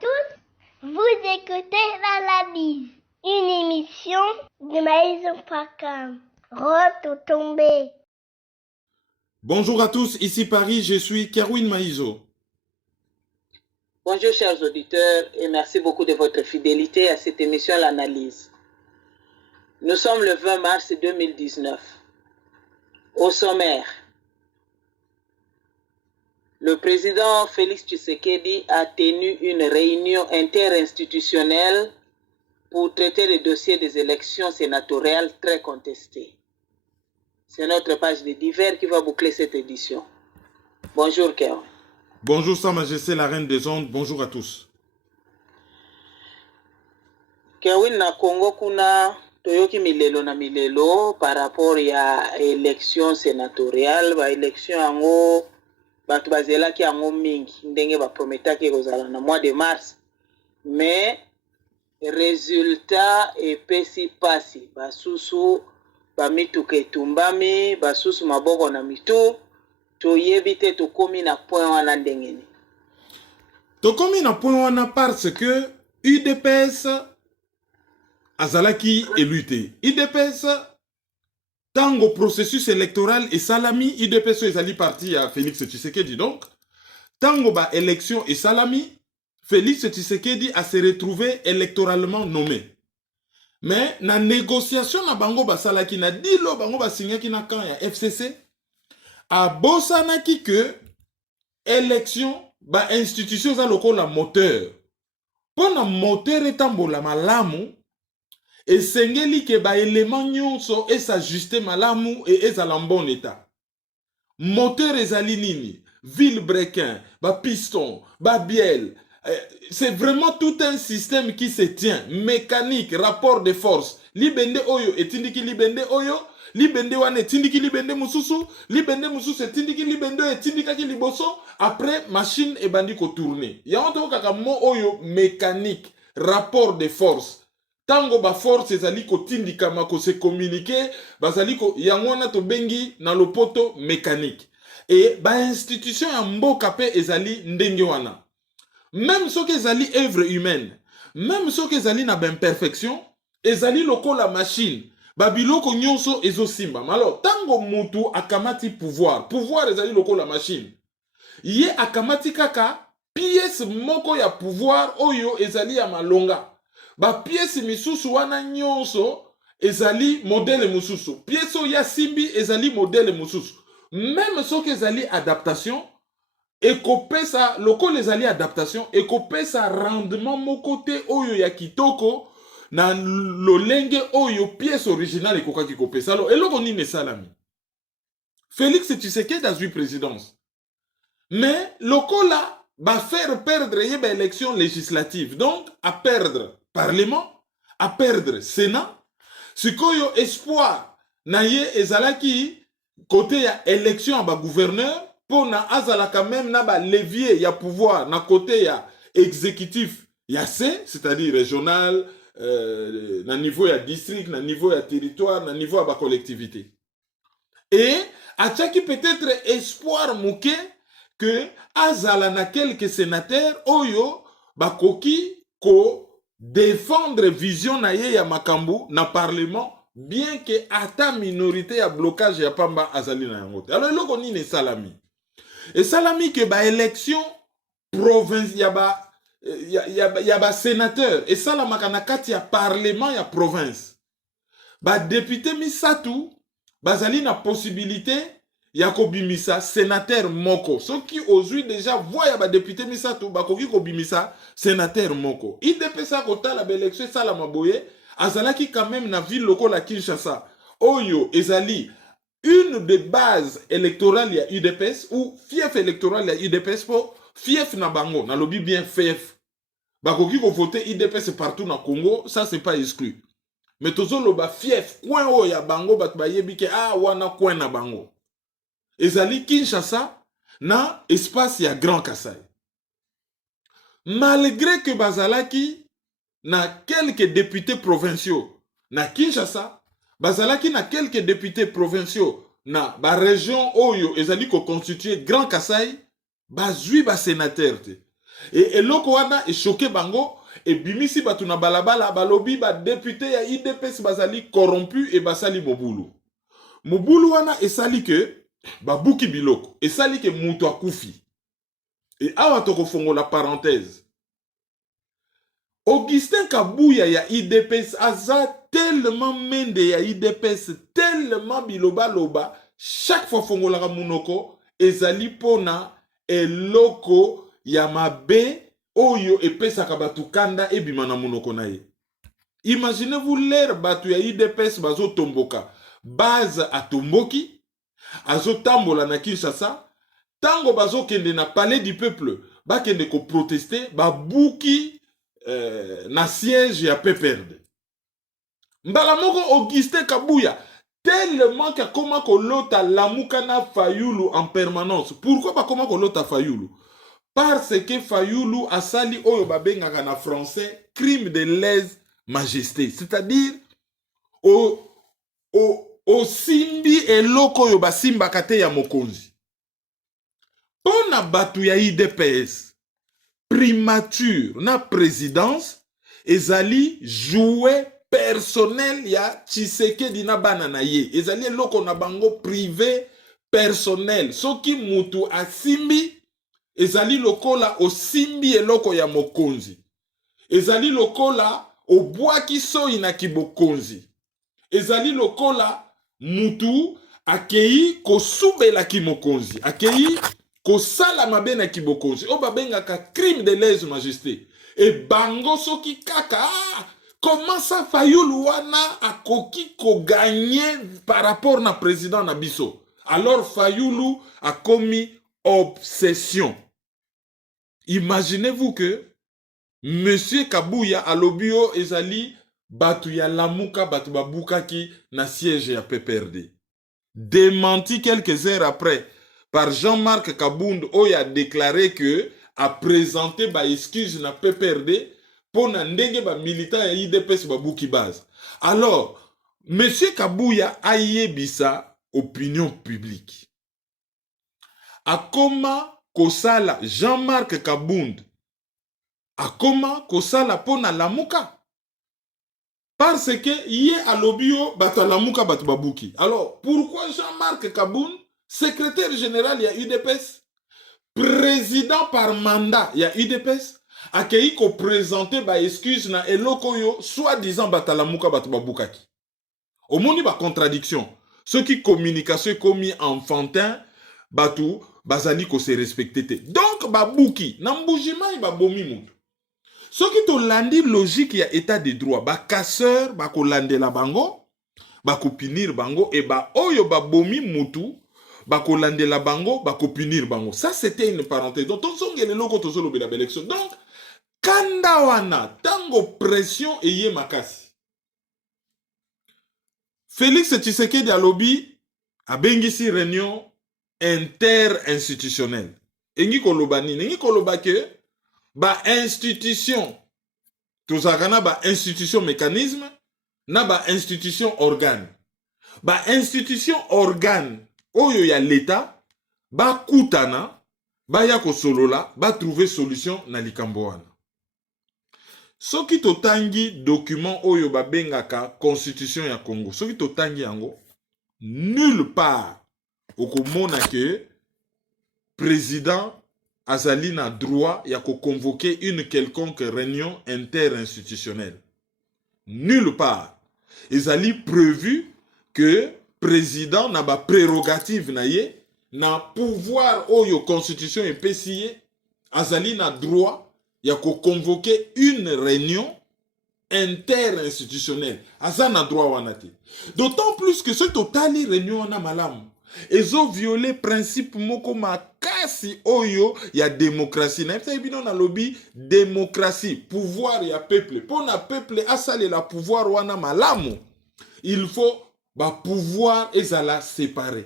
tous, vous écoutez l'analyse, une émission de Maïso Pakam. Retombé. Bonjour à tous, ici Paris, je suis Kerwin Maïso. Bonjour chers auditeurs et merci beaucoup de votre fidélité à cette émission L'Analyse. Nous sommes le 20 mars 2019. Au sommaire, le président Félix Tshisekedi a tenu une réunion interinstitutionnelle pour traiter le dossier des élections sénatoriales très contestées. C'est notre page de divers qui va boucler cette édition. Bonjour Kerwin. Bonjour Sa Majesté la Reine des Ondes, bonjour à tous. Kerwin, na Congo kuna toyoki milelo na milelo par rapport ya élection sénatoriale, ba élection yango batu bazelaki yango mingi ndenge baprometaki kozala na mois de mars, mais résultat epesi pasi basusu bamituka etumbami basusu maboko na mitu toyebi te tokomi na point wana ndenge nini. Tokomi na point wana parce que UDPS azalaki éluté. UDPS tango processus électoral et salami UDPS ezali parti à Félix Tshisekedi, donc tango ba élection et salami Félix Tshisekedi a se retrouvé électoralement nommé. Mais na négociation na bango basalaki na dilo bango basignaki na camp ya FCC a bosanaki que élection ba institution za lokola moteur pona moteur etambola malamu esengeli ke ba élément nyonso esajuste malamu et ezala en bon état. Moteur ezali nini? Vilebrequin, ba piston, ba bielle. C'est vraiment tout un système qui se tient. Mécanique, rapport de force. Libende oyo etindiki libende oyo. Libende wane etindiki libende mususu. Libende mususu etindiki libende etindikaki liboso. Après, machine ebandi ko tourner. Yawanto kaka mo oyo mécanique, rapport de force. Tango ba force ezali ko tindikama ko se communiquer. Bazali ko yangwana to bengi na lopoto mécanique. Et ba institution ya mboka pe ezali ndenge wana. Même ce que ezali œuvre humaine, même ce que ezali na imperfection, ezali lokola machine, babiloko nyonso ezosimba. Alors, tango mutu akamati pouvoir ezali lokola machine. Ye akamati kaka pièce moko ya pouvoir oyo ezali ya malonga. Ba pièce misusu wana nyonso ezali modèle mususu. Pièce oyo ya simbi ezali modèle mususu. Même ce que ezali adaptation, ekopesa loko les alliés adaptation ekopesa rendement mon côté oyo ya kitoko na lolenge oyo pièce originale ekokaki kopesa. Alors eloko nini salami Félix Tshisekedi a eu présidence, mais loko là va faire perdre yeba élection législative, donc à perdre parlement, à perdre sénat. Sikoyo espoir na ye ezalaki côté ya élection à ba gouverneur pour na azala quand même na ba levier ya pouvoir na côté ya exécutif ya C, c'est-à-dire régional, na niveau ya district, na niveau ya territoire, na niveau ya ba collectivité. Et atchaki peut-être espoir mouke que azala na quelques sénateurs oyo bakoki ko défendre vision na ye ya makambu na parlement, bien que ata minorité ya blocage ya pamba azali na yango. Alors eloko nini salami? Et salami que ba élection province ya ba sénateur et salamaka na kati ya parlement ya province. Ba député misatu bazali na possibilité ya kobimisa sénateur moko. Ceux qui aujourd'hui déjà voient ba député misatu bakoki kobimisa sénateur moko. IDPS kota la ba élection salama boye azalaki quand même na ville lokola Kinshasa. Oyo ezali une des bases électorales ya UDPS ou fief électoral ya UDPS pour fief na bango, na lobby bien fief. Bakoki ko voter UDPS partout na Congo, ça c'est pas exclu. Mais tozo loba fief, coin o ya bango bat bayebi ke wana coin na bango. Ezali Kinshasa na espace ya Grand Kassai. Malgré que bazalaki na quelques députés provinciaux na Kinshasa, bazalaki na quelques députés provinciaux na ba région oyo ezali ko constituer Grand Kassai, bazui ba sénateur te. Et eloko wana choqué bango et bimisi batu na balabala balobi ba député ya IDPS bazali corrompu et basali mobulu. Mobulu wana esali que babuki biloko, esali que mutu akufi. Et awa toko fongo la parenthèse. Augustin Kabuya ya IDPS aza tellement mende ya IDPS, tellement biloba loba, chaque fois fongo la munoko, ezali pona eloko ya mabe oyo epesaka batu kanda ebima na munoko na ye. Imaginez-vous l'air batu ya IDPS bazo tomboka, base atomboki, azo tambola na Kinshasa, tango bazo kende na palais du peuple, ba kende ko protester, ba buki na siège ya PPRD. Mbala moko Augustin Kabuya tellement que koma kolota lamuka na Fayulu en permanence. Pourquoi ba koma kolota Fayulu? Parce que Fayulu asali oyo babengaka na français crime de lèse-majesté, c'est-à-dire au simbi eloko oyo basimbaka te ya mokonzi. Pona batu ya IDPS primature na présidence ezali joué personnel ya Tshisekedi na bana na ye. Ezali eloko na bango privé personnel. Soki mutu asimbi ezali lokola osimbi eloko ya mokonzi. Ezali lokola obwaki soi na kibokonzi. Ezali lokola mutu akei kosubela ki mokonzi. Akei kosala mabe na kibokonzi. O babengaka crime de lèse-majesté. Et bango soki kaka, comment ça Fayulu wana akoki ko gagner par rapport na président na biso? Alors Fayulu a commis obsession. Imaginez-vous que Monsieur Kabuya alobio ezali batu ya lamuka batu babukaki na siège ya PPRD. Démenti quelques heures après par Jean-Marc Kabound, oyo a déclaré que a présenté ba excuse na PPRD pour na ndenge ba militant ya IDPS babuki base. Alors, Monsieur Kabuya a yebisa opinion publique. Akoma kosala Jean-Marc Kabound akoma kosala pona lamuka. Parce que yé alobio bata lamuka batu babuki. Alors, pourquoi Jean-Marc Kabound, secrétaire général ya UDPS, président par mandat ya UDPS, akei ko présenter ba excuse na eloko yo soi-disant bata lamuka batu babukaki. Omoni ba contradiction. Ce qui communication commis enfantin batu bazali ko se respecter te. Donc babuki na mbujima ba bomi mutu. Ce qui to landi logique ya état de droit, ba casseur ba ko landela bango, ba ko punir bango et ba oyo ba bomi mutu ba ko landela bango, ba ko punir bango. Ça c'était une parenthèse. Donc ton songele loko to solo bela élection. Donc kanda wana tango pression eye makasi. Félix Tshisekedi alobi a bengisi réunion inter-institutionnelle. Engi koloba nini? Engi koloba ke ba institution tozakana ba institution mécanisme na ba institution organe. Ba institution organe oyo ya l'état ba kutana ba ya kosolola ba trouver solution na likambo wana. Soki totangi document oyo ba bengaka constitution ya Congo, soki totangi yango nulle part okomona ke président azali na droit ya ko convoquer une quelconque réunion interinstitutionnelle. Nulle part. Ezali prévu que président na ba prérogative na ye, na pouvoir oyo constitution epesi azali na droit ya ko convoquer une réunion interinstitutionnelle. Aza na droit wana te. D'autant plus que ce totali réunion wana malamu. Ezo violé principe moko makasi oyo ya démocratie. Na ebino na lobby démocratie, pouvoir ya peuple. Pona peuple asale la pouvoir wana malamu. Il faut ba pouvoir ezala séparé.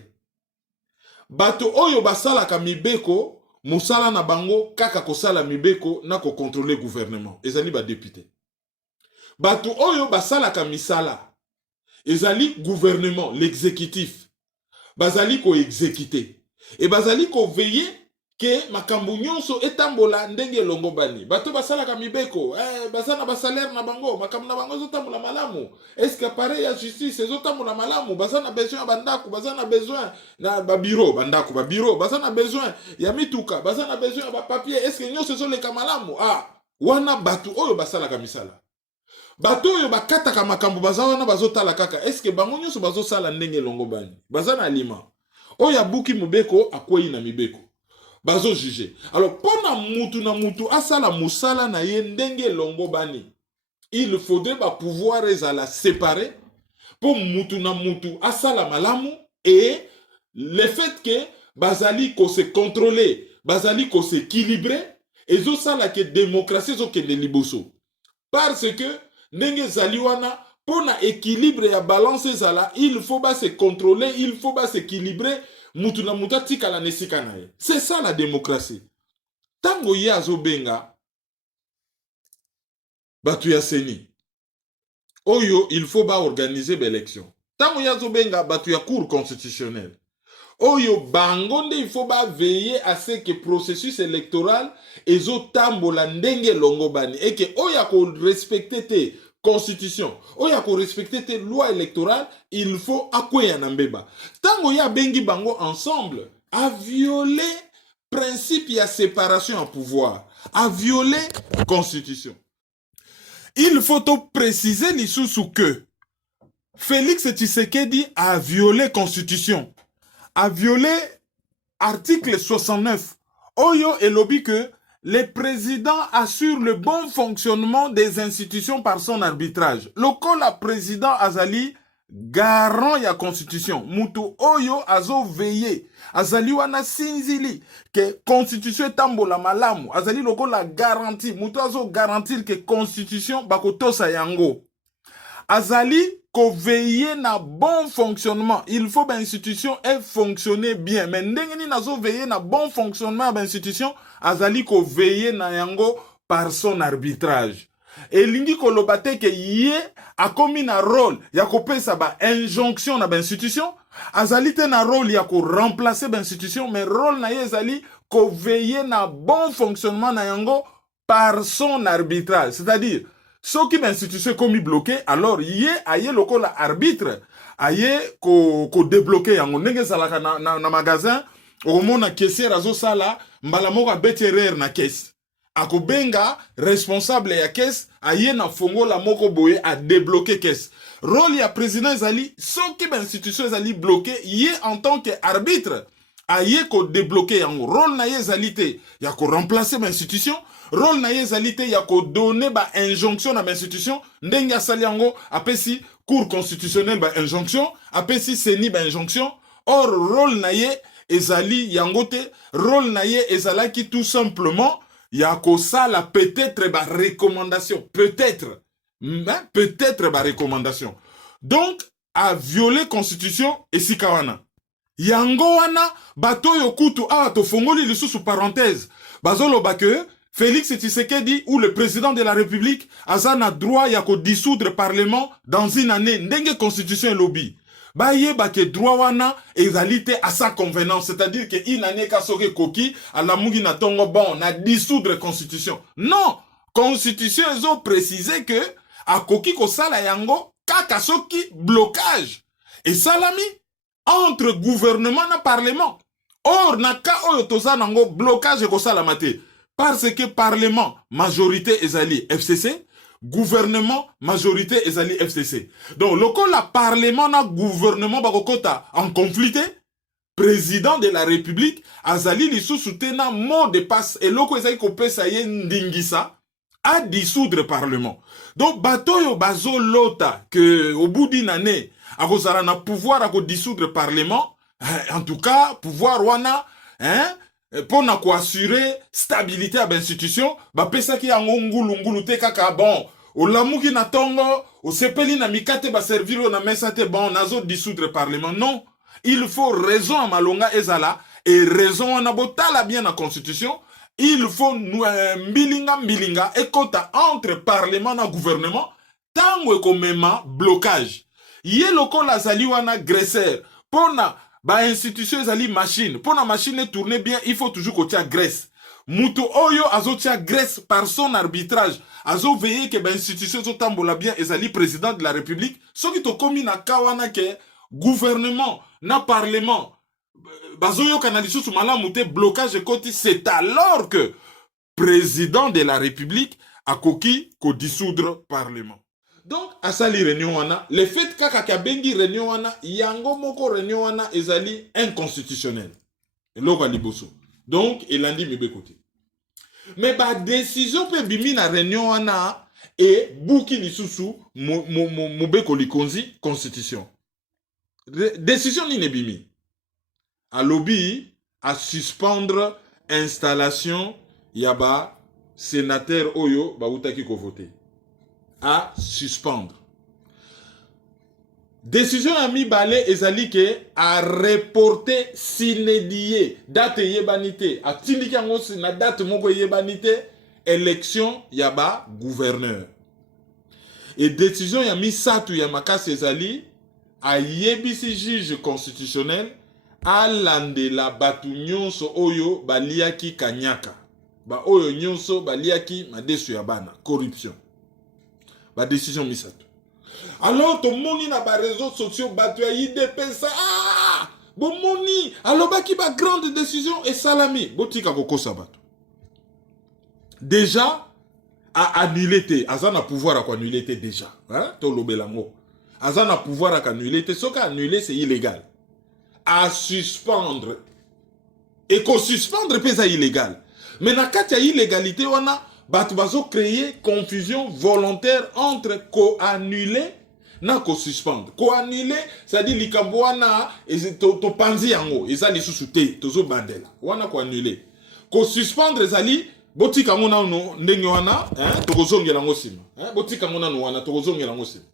Bato oyo basala ka mibeko, musala na bango kaka kosala mibeko na ko contrôler gouvernement. Ezali ba député. Bato oyo basala ka misala. Ezali gouvernement, l'exécutif. Bazali ko exécuter. Et bazali ko veiller que makambo nyonso etambola ndenge longo bani. Bato basalaka mibeko, basana basalaire na bango, makambo na bango zotambola malamu. Est-ce que pareil ya justice zotambola malamu, basana besoin bandaku, basana besoin na ba bureau, bandaku ba bureau, basana besoin ya mituka, basana besoin ba papier, est-ce que nyonso zo leka malamu? Ah, wana batu oyo basalaka misala. Bato oyo bakataka makambo baza wana bazotala kaka, est-ce que bango nyonso bazosala ndenge longo bani? Basana alima. Oyo abuki mubeko akwei na mibeko. Bazo juger. Alors, pona mutu na mutu asala musala na ye ndenge longo bani. Il faudrait pouvoir la séparer pour mutu na mutu asala malamu et le fait que bazali ko se contrôler, bazali ko s'équilibrer et zo sala que démocratie zo ke de liboso. Parce que ndenge zali wana pona équilibre ya balance zala, il faut ba se contrôler, il faut ba s'équilibrer. Mutuna mutatika la nesika na ye. C'est ça la démocratie. Tango ya zo benga batu ya seni. Oyo il faut ba organiser l'élection. Tango ya zo benga batu ya cour constitutionnelle. Oyo bangonde il faut ba veiller à ce que processus électoral ezo tambola ndenge longo bani et que oya ko respecter te constitution, oya ko respecter tes lois électorales, il faut akweya na mbeba. Tango ya bengi bango ensemble, a violer principe ya séparation en pouvoir, a violer constitution. Il faut préciser l'issue que Félix Tshisekedi a violé constitution, a violé article 69. Oyo et lobby que le président assure le bon fonctionnement des institutions par son arbitrage. Loko la président azali garant ya constitution. Mutu oyo azo veillé. Azali wana sinzili que constitution tambola malamu. Azali loko la garantie. Mutu azo garantir que constitution bakotosa yango. Azali ko veiller na bon fonctionnement. Il faut que l'institution ait fonctionné bien. Mais ndengeni nazo veiller na bon fonctionnement de l'institution, azali ko veiller na yango par son arbitrage. Et lingi ko lobate ke yé a commis na rôle ya ko pesa ba injonction na l'institution, azali te na rôle ya ko remplacer l'institution, mais rôle na ye azali ko veiller na bon fonctionnement na yango par son arbitrage. C'est-à-dire ce qui l'institution commis bloqué, alors yé aye loko la arbitre, aye ko débloqué yango ndenge salaka na magasin, au mona caissier azo sala mbala moko beterer na caisse. Ako benga responsable ya caisse, aye na fongo la moko boye a débloqué caisse. Rôle ya président ezali, ce qui l'institution ezali bloqué, yé en tant que arbitre, aye ko débloqué yango. Rôle na ye ezali te, ya ko remplacer l'institution. Rôle na ye ezali te ya ko donner ba injonction na l'institution, ndenge asali yango apesi cour constitutionnelle ba injonction, apesi seni ba injonction. Or rôle na ye ezali yango te, rôle na ye ezalaki tout simplement ya ko sala peut-être ba recommandation, peut-être ba recommandation. Donc a violer constitution esika wana. Yango wana bato yo kutu a to fongoli lisusu parenthèse. Bazolo ba que Félix Tshisekedi ou le président de la République a droit ya ko dissoudre parlement dans une année ndenge constitution lobby. Ba ye ba ke droit wana ezalité à sa convenance, c'est-à-dire que une année ka soke koki à la mugi na tongo bon na dissoudre constitution. Non, constitution ezo préciser que a koki ko sala yango kaka soki blocage et salami entre gouvernement na parlement. Or na ka oyo toza nango blocage ko sala mate. Parce que parlement, majorité ezali FCC, gouvernement, majorité ezali FCC. Donc, lorsque la parlement na gouvernement bakokota en conflit, président de la République, azali lisu soutena mot de passe, et lorsque ezali kopesa ye ndingisa, a dissoudre parlement. Donc, batoyo bazo lota, que au bout d'une année, akozala na pouvoir à dissoudre parlement, en tout cas, pouvoir wana, hein, pour na ko assurer stabilité à l'institution, ba pesa ki yango ngulu te kaka bon. O lamuki na tongo, o sepeli na mikate ba servir na mesa te bon nazo dissoudre parlement. Non, il faut raison à malonga ezala et raison na botala bien la constitution. Il faut mbilinga ekota entre parlement na gouvernement tango ekomema blocage. Ye loko la zali wana gresseur pona ba institution ezali machine. Pour la machine tourner bien, il faut toujours kotia graisse. Muto oyo azotia graisse par son arbitrage. Azo veiller que ba institution zo tambola bien ezali président de la République. Soki to komi na kawana ke gouvernement na parlement bazoyo kanaliso sous malamu te blocage koti, c'est alors que président de la République a koki ko dissoudre parlement. Donc, asali réunion wana, le fait kaka kabengi réunion wana, yango moko réunion wana ezali inconstitutionnel. Eloko liboso. Donc, elandi mibe côté. Mais ba décision pe bimi na réunion wana et buki lisusu mobe kolikonzi constitution. Décision ni ne bimi. A lobby à suspendre installation yaba sénateur oyo ba utaki ko voter. À suspendre. Décision ami balé ezali ke à reporter sinedie date yebanité a tindiki yango na date moko yebanité élection yaba gouverneur. Et décision yami satu ya makasi ezali a yebisi juge constitutionnel a landela batu nyonso oyo baliaki kanyaka. Ba oyo nyonso baliaki madesu ya bana corruption. Ba décision misato. Alors to moni na ba réseaux sociaux batu ya IDPS ah bon moni alors ba ki ba grande décision et salami botika kokosa batu. Déjà a annulé te azana pouvoir à annuler te déjà hein to lobelango. Azana pouvoir à annuler te soka annuler c'est illégal. À suspendre et qu'on suspendre pesa illégal. Mais na kati ya illégalité wana batu bazo créer confusion volontaire entre co-annuler na co-suspendre. Co-annuler, ça dit likambo wana to panzi yango, eza lisusu te, tozo bandela. Wana co-annuler. Co-suspendre ezali botika ngona no ndenge wana, hein, tokozongela ngo sima. Hein, botika ngona no wana tokozongela ngo sima.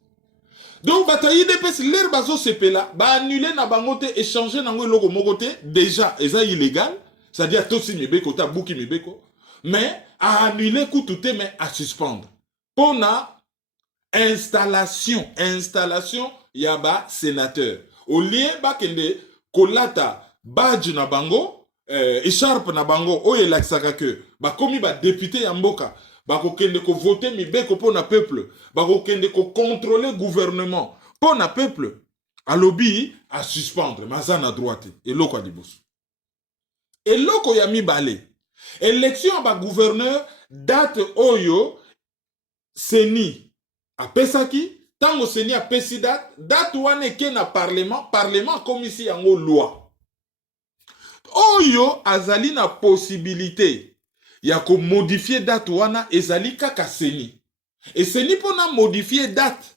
Donc bata IDPS l'air bazo sepela, ba annuler na bango te échanger nango eloko moko te, déjà eza illégal, c'est-à-dire tosi mibeko ta buki mibeko. Mais à annuler tout mais à suspendre. Pour la installation yaba sénateur. Au lieu bakende kolata badge na bango, écharpe na bango, oye laksaka que ba komi ba député ya mboka, ba kokende ko voter mibeko pour na peuple, ba kokende ko contrôler gouvernement pour na peuple. A lobby à suspendre, mazana droite et loko adibos. Et loko ya mi balé. Élection ba gouverneur date oyo seni a pesaki tango seni a pesi date wane ke na parlement komisi yango loi oyo azali na possibilité ya ko modifier date wana ezali kaka seni et seni pona modifier date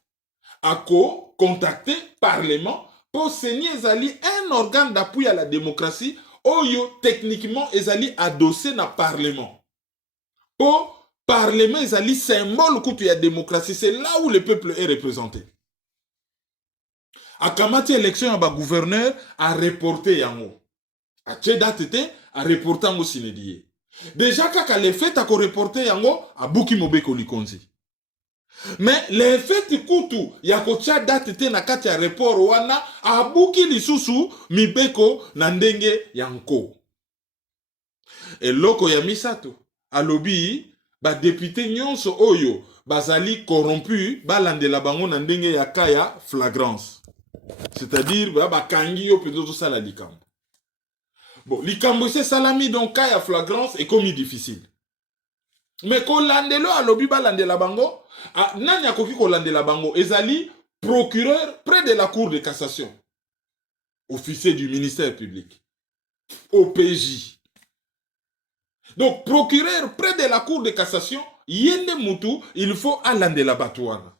ako contacter parlement pour seni ezali un organe d'appui à la démocratie oyo techniquement ezali adossé na parlement. Pour parlement ezali symbole kutu ya démocratie, c'est là où le peuple est représenté. A kamati élection ya ba gouverneur a reporté yango. A tche date te a reporté yango sinedie. Déjà kaka le fait a ko reporté yango a buki mobeko likonzi. Mais le fait kutu ya ko tcha date te na kati ya report wana abuki lisusu mibeko na ndenge yanko. Et loko ya misato alobi ba député nyonso oyo bazali corrompu balandela bango na ndenge ya kaya flagrance. C'est-à-dire ba kangi yo pezo sala likambo. Bon, likambo c'est salami donc kaya flagrance est commis difficile. Mais ko landelo alobi balandela bango nani akoki ko landela bango ezali procureur près de la cour de cassation, officier du ministère public, OPJ. Donc procureur près de la cour de cassation yende mutu il faut alandela batouana.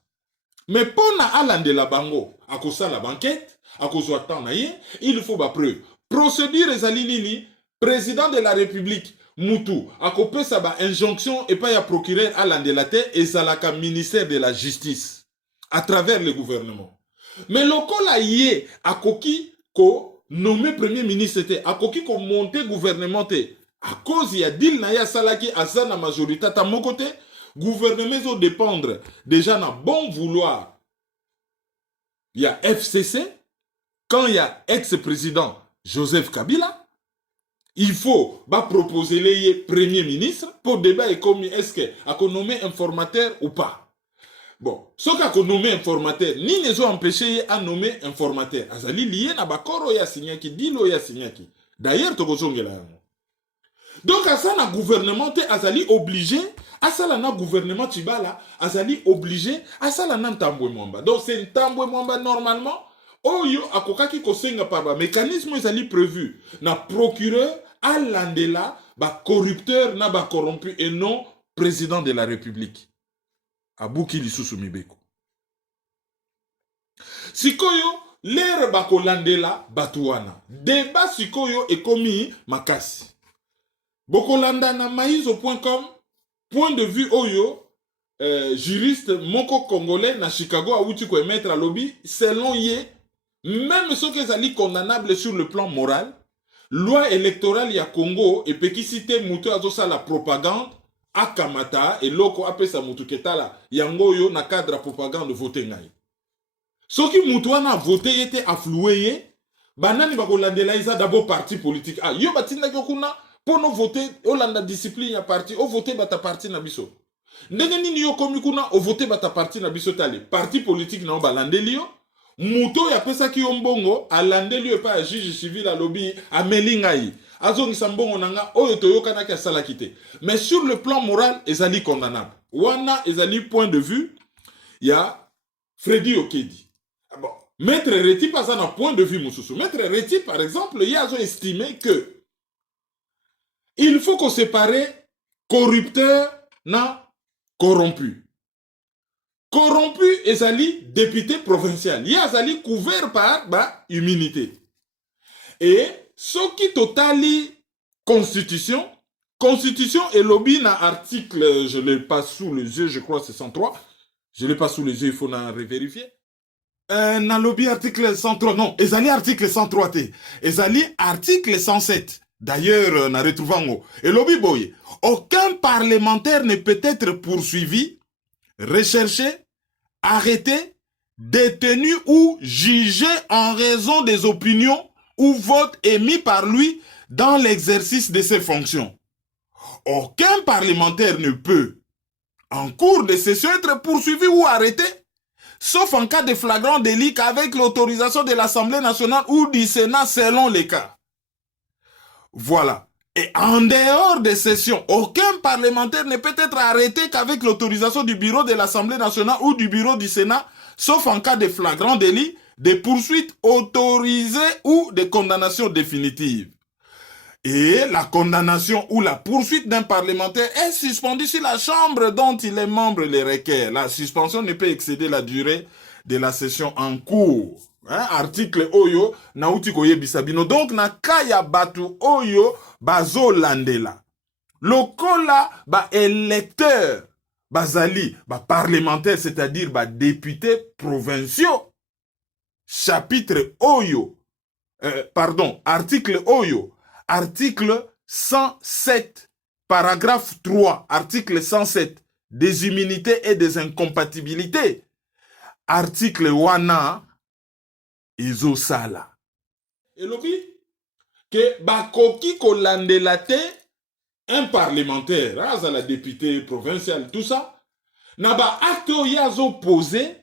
Mais pour na alandela bango akosa la banquette akozwa temps na ye il faut ba preuve. Procédure ezali nini président de la République Moutou, à copé ça ba injonction et pas ya procureur à l'andelate et ça la ministère de la justice à travers le gouvernement. Mais lokola yé à koki ko nommé premier ministre te à koki ko monter gouvernement te à cause ya deal na ya salaki asa na majorité ta mon côté gouvernement zo dépendre déjà na bon vouloir. Il y a FCC quand il y a ex-président Joseph Kabila. Il faut proposer les premier ministre pour débat et comme est-ce qu'on nommé informateur ou pas. Bon, ce qu'on nommé informateur, ni les ont empêché à nommer informateur. Azali lié na bakoro ya signaki, dilo ya signaki. D'ailleurs, tokosongela. Donc, à ça, le gouvernement azali obligé, à ça, le gouvernement Tibala, azali obligé, à ça, le Tambwe Mwamba. Donc, c'est un Tambwe Mwamba normalement. Oyo, akokaki kosenga par ba mécanisme, azali prévu. Na procureur, à l'andela, ba corrupteur, na ba corrompu, et non président de la République. Abouki Lisusu Mibeko. Sikoyo, l'ère bako landela, batuana. Débat sikoyo ekomi makasi. Bokolanda na maizo.com, point de vue oyo, juriste moko congolais na Chicago a outi ko émettre à lobby, selon ye, même ceux qui sont condamnables sur le plan moral, loi électorale ya Congo et pekisite mutu azosa la propagande, akamata et loko apesa mutu ketala, yango yo na cadre propagande vote ngai. Ceux qui mutu wana voté yete afflué, banani bakolandela isa d'abord parti politique. Ah, yo batinda kyokuna, pour nous voter, on a discipline à parti, on vote bata parti na biso. Ndenge nini yo komi kuna, on vote bata parti na biso tali. Parti politique na oba landelio, muto ya pesa ki yombongo, a landelio pa juge civil a lobby, a melingai. Azo nisambongo nanga, oyo toyoka na kia salakite. Mais sur le plan moral, ezali condamnable. Wana ezali point de vue, ya Freddy Okedi. Ah bon. Maître Reti pas un point de vue moussousou. Maître Reti, par exemple, il a estimé que il faut qu'on sépare corrupteur na corrompu. Corrompu ezali député provincial. Il y a ezali couvert par immunité. Et ce qui totali constitution et lobby na article, je l'ai pas sous les yeux, je crois c'est 103. Je l'ai pas sous les yeux, il faut na revérifier. Na lobby article 103, non, ezali article 103 t. Ezali article 107. D'ailleurs, na retrouvango. Et lobby boy, aucun parlementaire ne peut être poursuivi, recherché, arrêté, détenu ou jugé en raison des opinions ou votes émis par lui dans l'exercice de ses fonctions. Aucun parlementaire ne peut, en cours de session, être poursuivi ou arrêté, sauf en cas de flagrant délit avec l'autorisation de l'Assemblée nationale ou du Sénat selon les cas. Voilà. Et en dehors des sessions, aucun parlementaire ne peut être arrêté qu'avec l'autorisation du bureau de l'Assemblée nationale ou du bureau du Sénat, sauf en cas de flagrant délit, de poursuites autorisées ou de condamnation définitive. Et la condamnation ou la poursuite d'un parlementaire est suspendue si la chambre dont il est membre le requiert. La suspension ne peut excéder la durée de la session en cours. Hein? Article Oyo, nauti koye bisabino. Donc, na kaya batu Oyo, bazo landela. Lokola, électeur, bazali, parlementaire, c'est-à-dire, député provinciaux. Chapitre Oyo, article Oyo, article 107, paragraphe 3, article 107, des immunités et des incompatibilités. Article wana, izosala. Et lobi, que bakoki kolandela te, un parlementaire, la député provinciale, tout ça, na ba acte yazo posé,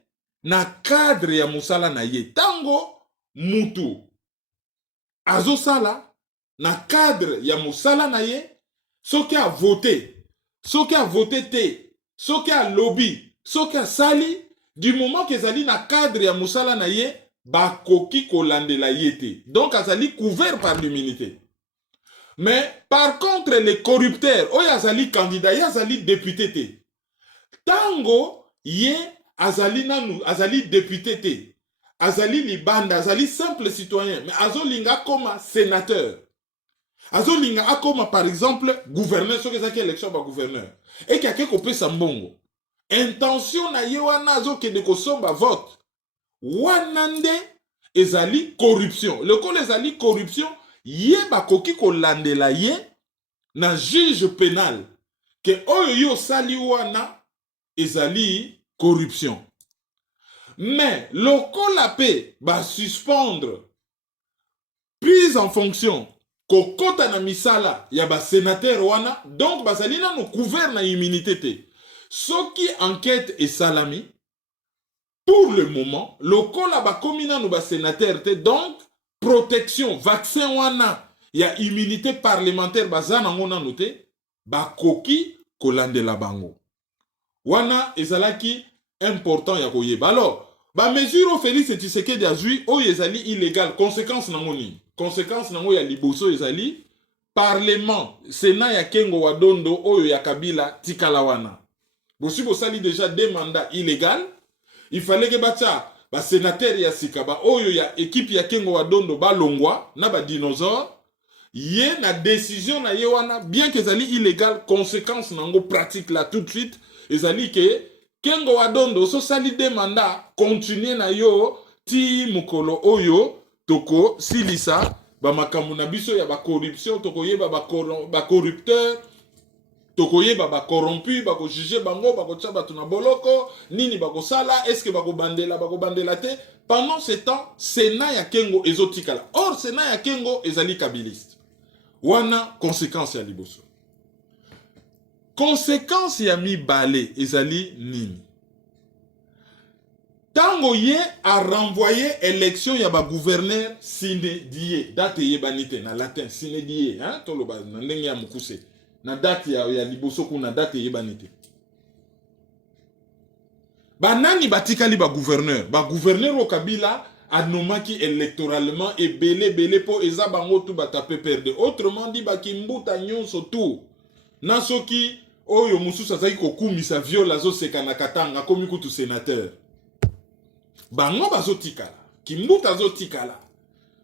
na cadre ya musala na ye. Tango, mutu, azosala, na cadre ya musala na ye, soki a voté te, soki a lobby, soki a sali, du moment que zali na cadre ya musala na ye, bakoki kolandela ye te. Donc azali couvert par l'immunité. Mais par contre les corrupteurs, oyo azali candidat, ye azali député te. Tango ye azali nanu, azali député te. Azali libanda, azali simple citoyen, mais azolinga comme sénateur. Azolinga comme par exemple gouverneur, ce que c'est élection ba gouverneur. Et qu'il y a quelque peu sambongo. Intention na ye wana azokende kosomba vote. Wanande ezali corruption. Le col ezali corruption, ye bakoki kolandela ye na juge pénal. Que oyo yo sali wana ezali corruption. Mais le col la paix va suspendre prise en fonction kokota na misala ya ba sénateur wana donc bazali nano couvert na immunité te soki enquête esalami pour le moment lokola bakomi nano ba sénateur te donc protection vaccin wana ya immunité parlementaire baza nango nano te bakoki kolandela bango wana ezalaki important ya koyeba alors ba mesure Félix Tshisekedi azwi oyo ezali illégal conséquence nango nini conséquence nango ya liboso ezali parlement sénat ya Kengo Wadondo oyo ya Kabila tikala wana bosi bosali déjà deux mandats illégal il fallait que batia ba sénateur ya sika ba oyo ya équipe ya Kengo Wadondo balongwa na ba dinosaure ye na décision na ye wana bien que ezali illégal conséquence nango pratique là tout de suite ezali que Kengo Wadondo so sali de mandat continuer na yo ti mukolo oyo toko silisa ba makambo na biso ya ba corruption toko yeba ba corrupteur toko yeba ba corrompu ba ko juger bango ba ko tshaba tuna boloko nini ba ko sala est-ce que ba ko bandela te pendant ce temps Sénat ya Kengo ezotikala or Sénat ya Kengo ezali kabiliste wana conséquence ya liboso conséquence ya mibale ezali nini tango ye a renvoyé élection ya ba gouverneur sine die date yebanite na latin sine die hein toloba na ndenge ya mukuse na date ya liboso kuna date yebanite banani batikali ba gouverneur au Kabila anomaki électoralement et belé po eza bango tu batape perdre autrement dit bakimbuta nyonso tu na soki oyo mususu azaki kokumisa viol azoseka na katanga komi kutu sénateur bango bazotikala kimbuta azotikala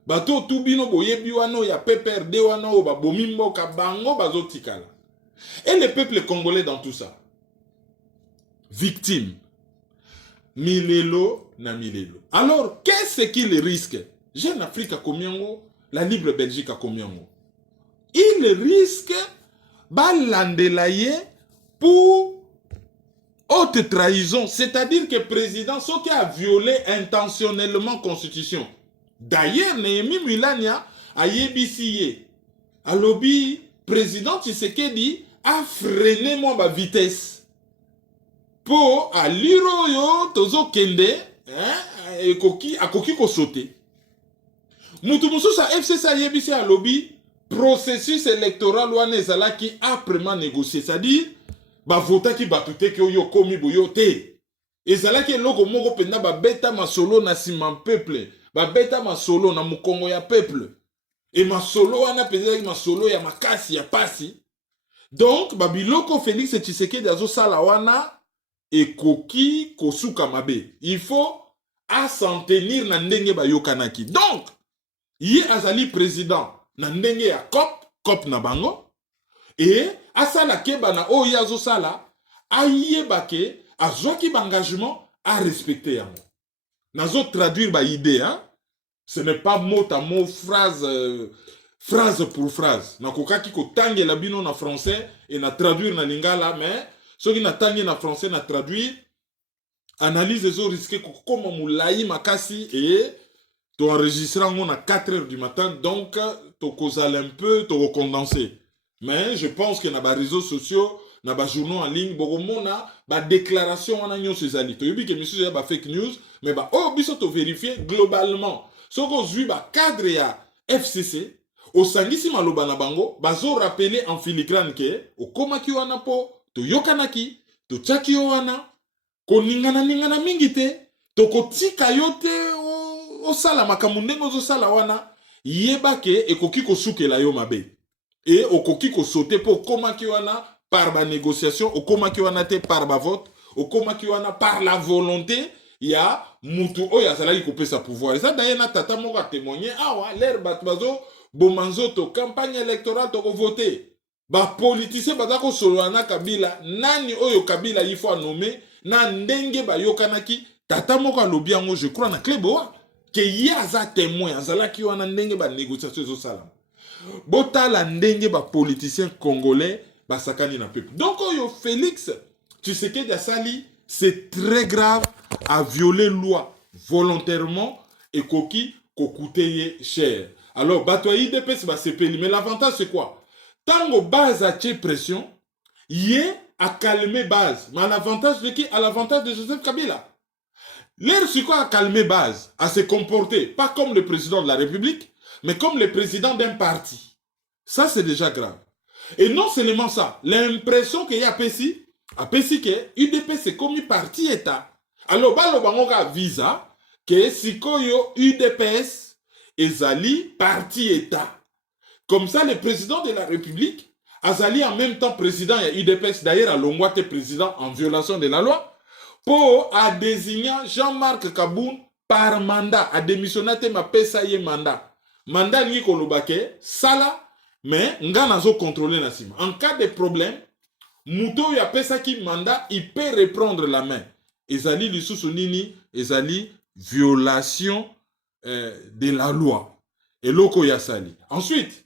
bato tu bino boyebi wana ya PPRD wana o babomi mboka bango bazotikala et le peuple congolais dans tout ça victime milelo na milelo alors qu'est-ce qu'il risque Jeune Afrique a combien la Libre Belgique a combien il risque balandelaye pour haute trahison, c'est-à-dire que le président ce qui a violé intentionnellement la constitution. D'ailleurs, Néhémie Mulania a yébisiye. A lobby, président Tshisekedi a freiné ma vitesse. Pour à l'iroyo tozo kende, et koki a koki ko sauter. Mutumoussou sa FCC a yébisiye a lobby. Processus électoral wana ezalaki âprement négocié, c'est-à-dire ba vota ki batute ki yo komi boyo te ezalaki eloko moko penda ba beta masolo na sima peuple ba beta masolo na mukongo ya peuple et masolo wana peza masolo ya makasi ya pasi donc ba biloko Félix Tshisekedi azo sala wana ekoki kosuka mabe il faut à s'en tenir na ndenge ba yokanaki donc yi azali président na ndenge ya cop na bango et asala keba na oyo azosala ayeba ke azwaki engagement à respecter yango nazo traduire ba idée hein ce n'est pas mot à mot phrase pour phrase nakokaki kotangela bino na français et na traduire na lingala mais soki na tangi na français na traduire analyse ezo risquer kokoma mulai makasi et tu enregistreras à 4 heures du matin, donc tu causal un peu, tu recondenser. Mais je pense que dans les réseaux sociaux, dans les journaux en ligne, il y a des déclarations en agnon ces alliés. Tu as vu que monsieur a fake news, mais oh, biso tu vérifier globalement. Ce que je vois cadre ya FCC, au sangisi maloba na bango, bazo rappeler en filigrane que au koma ki wana po, to yokanaki, to chaki wana, ko ningana mingite, to ko tika yote osala makambo ndenge ozosala wana yeba ke ekoki kosukela yo mabe et okoki kosote po komaki wana par ba négociation okomaki wana te par ba vote okomaki wana par la volonté ya mutu oyo azalaki kopesa pouvoir eza d'ailleurs na tata moko a témoigné awa l'air bato bazo bomanzoto campagne électorale toko voter ba politicien baza kosolola na Kabila nani oyo Kabila il faut nommer na ndenge ba yokanaki tata moko alobi yango je crois na Kleboa que yaza témoin azalaki wana ndenge ba négociation zo sala botala ndenge ba politicien congolais ba sakani na peuple donc oyo Félix Tshisekedi asali c'est très grave à violer loi volontairement et koki kokuteye cher Alors, bato ya IDPS ba sepeli. Mais l'avantage c'est quoi? Tango base a tché pression, yé a calmé base. Mais à l'avantage de qui? À l'avantage de Joseph Kabila. L'air sur quoi a calmé base, à se comporter, pas comme le président de la République, mais comme le président d'un parti. Ça, c'est déjà grave. Et non seulement ça, l'impression qu'il y a à Pessi que UDP c'est comme un parti État. Alors, balo bangoka visa, que sikoyo UDPS ezali parti État. Comme ça, le président de la République, azali en même temps président et UDPS, d'ailleurs, à Longwate président en violation de la loi, pour a désigner Jean-Marc Kaboun par mandat, a démissionné ma pesaye mandat. Mandat ni kolobake, sala, mais nga nazo contrôler nasima. En cas de problème, Mouto ya pesa ki mandat, il peut reprendre la main. Ezali lisusu nini, ezali violation de la loi. Et loko ya sali. Ensuite,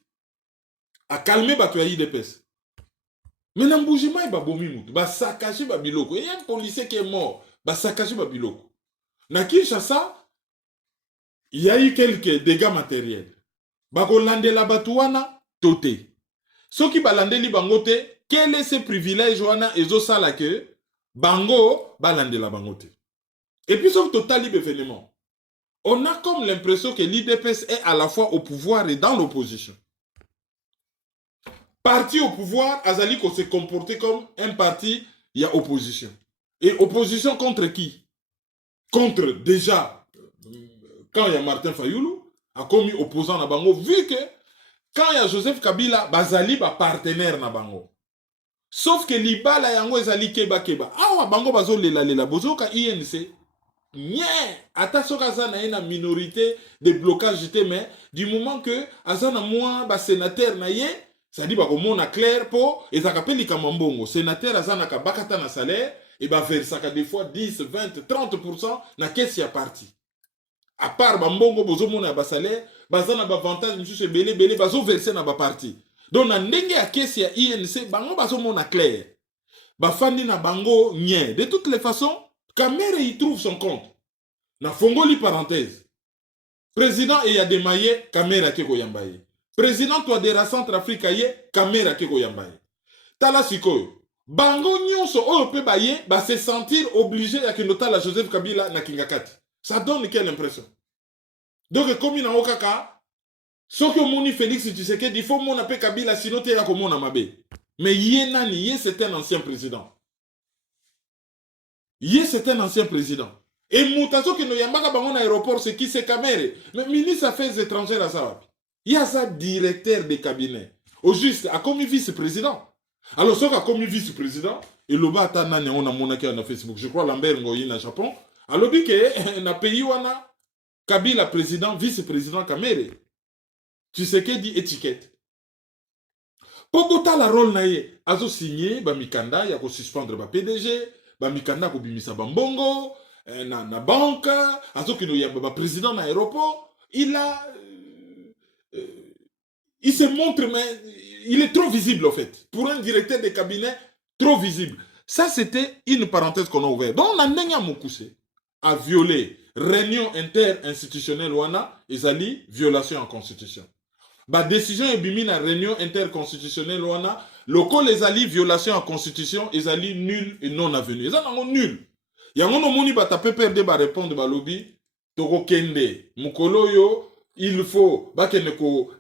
a calmé bato ya IDPS. Mais nan bougement ba bomi moutou, ba sakaji ba biloko. Il y a un policier qui est mort, ba sakaji ba biloko. Na Kinshasa, il y a eu quelques dégâts matériels. Ba ko landela batuana toté. Soki ba landeli bangote, quel est ce privilège wana ezo sala que bango ba landela bangote. Et puis sur total événement, on a comme l'impression que l'IDPS est à la fois au pouvoir et dans l'opposition. Parti au pouvoir, Azali qu'on s'est comporté comme un parti, il y a opposition. Et opposition contre qui? Contre déjà, quand il y a Martin Fayoulou, a commis opposant à Bango, vu que quand il y a Joseph Kabila, Bazali ba partenaire na Bango. Sauf que Libala yango ezali keba keba. Awa Bango bazo lela bozo ka INC. Nye, ata soka zana ena minorité de blocage mais du moment que azana moi ba sénateur na ye, ça dit bah comment on a clair pour et ça appelle les kamambongo sénateur azana ka bakata na salaire et bah versaka des fois 10, 20, 30% na caisse ya parti. À part bambongo bozo mona ba salaire, bazana ba avantage monsieur belé bazo verser na ba parti. Donc na ndenge ya caisse ya INC bango bazo mona clair. Ba fandi na bango nye. De toutes les façons, Kamere y trouve son compte. Na fongoli parenthèse. Président et ya demaye Kamera keko yambaye. Président toi de la Centrafrique aye Kamera keko yambaye. Tala sikoyo. Bango nyonso o pe baye ba se sentir obligé ya kinota la Joseph Kabila na kingakati. Ça donne quelle impression? Donc comme na okaka soki omoni Félix Tshisekedi il faut mon appel Kabila sinon te la komona mabe. Mais yé nani yé c'est un ancien président. Yé c'est un ancien président. Et Moutazo qui no yambaka bango na aéroport c'est qui c'est Kamere. Mais ministre affaires étrangères à ça. Il y a ça directeur de cabinet. Au juste, a commis vice-président. Alors, ce qu'a commis vice-président, et le bas on a monaki na Facebook. Je crois Lambert Ngoyi na Japon. Alors, dit que na pays wana Kabila président, vice-président Kamere. Tu sais que dit étiquette. Pour bota la rôle naie, azo signé ba mikanda ya ko suspendre ba PDG, ba mikanda ko bimisa bambongo, na banque, azo kino ya ba président na aéroport, il se montre, mais il est trop visible, en fait. Pour un directeur de cabinet, trop visible. Ça, c'était une parenthèse qu'on a ouverte. Donc, on a Nenya Moukousse à violer réunion inter-institutionnelle wana, ezali violation en constitution. Ba décision est bimi na réunion interconstitutionnelle wana, loko les ali violation en constitution, ezali nul et non avenu. Ezali nul. Yango no moni ba tape perde ba répondre ba lobby, toko kende, mukolo yo, il faut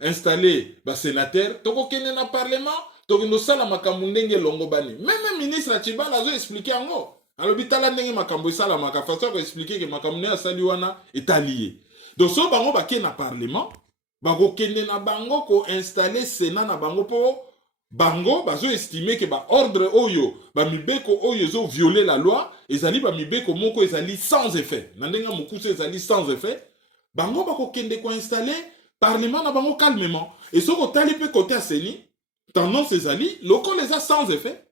installer un sénateur, toko kene na parlement, toko no sala makambo ndenge longo bani. Même ministre Chibala a expliqué ango. Alors bitala ndenge makambo sala makafaso ko expliquer que makambo ne asali wana est allié. Donc so bango ba ke na parlement, bango kene na bango ko installer sénat na bango po bango bazo estimer que ba ordre oyo, ba mibeko oyo zo violer la loi, ezali ba mibeko moko ezali sans effet. Nandenga mukuse ezali sans effet. Bango bako kende ko installer parlement na bango calmement. Et ce ko tali pe côté aseni, tendance ezali, loko les a sans effet.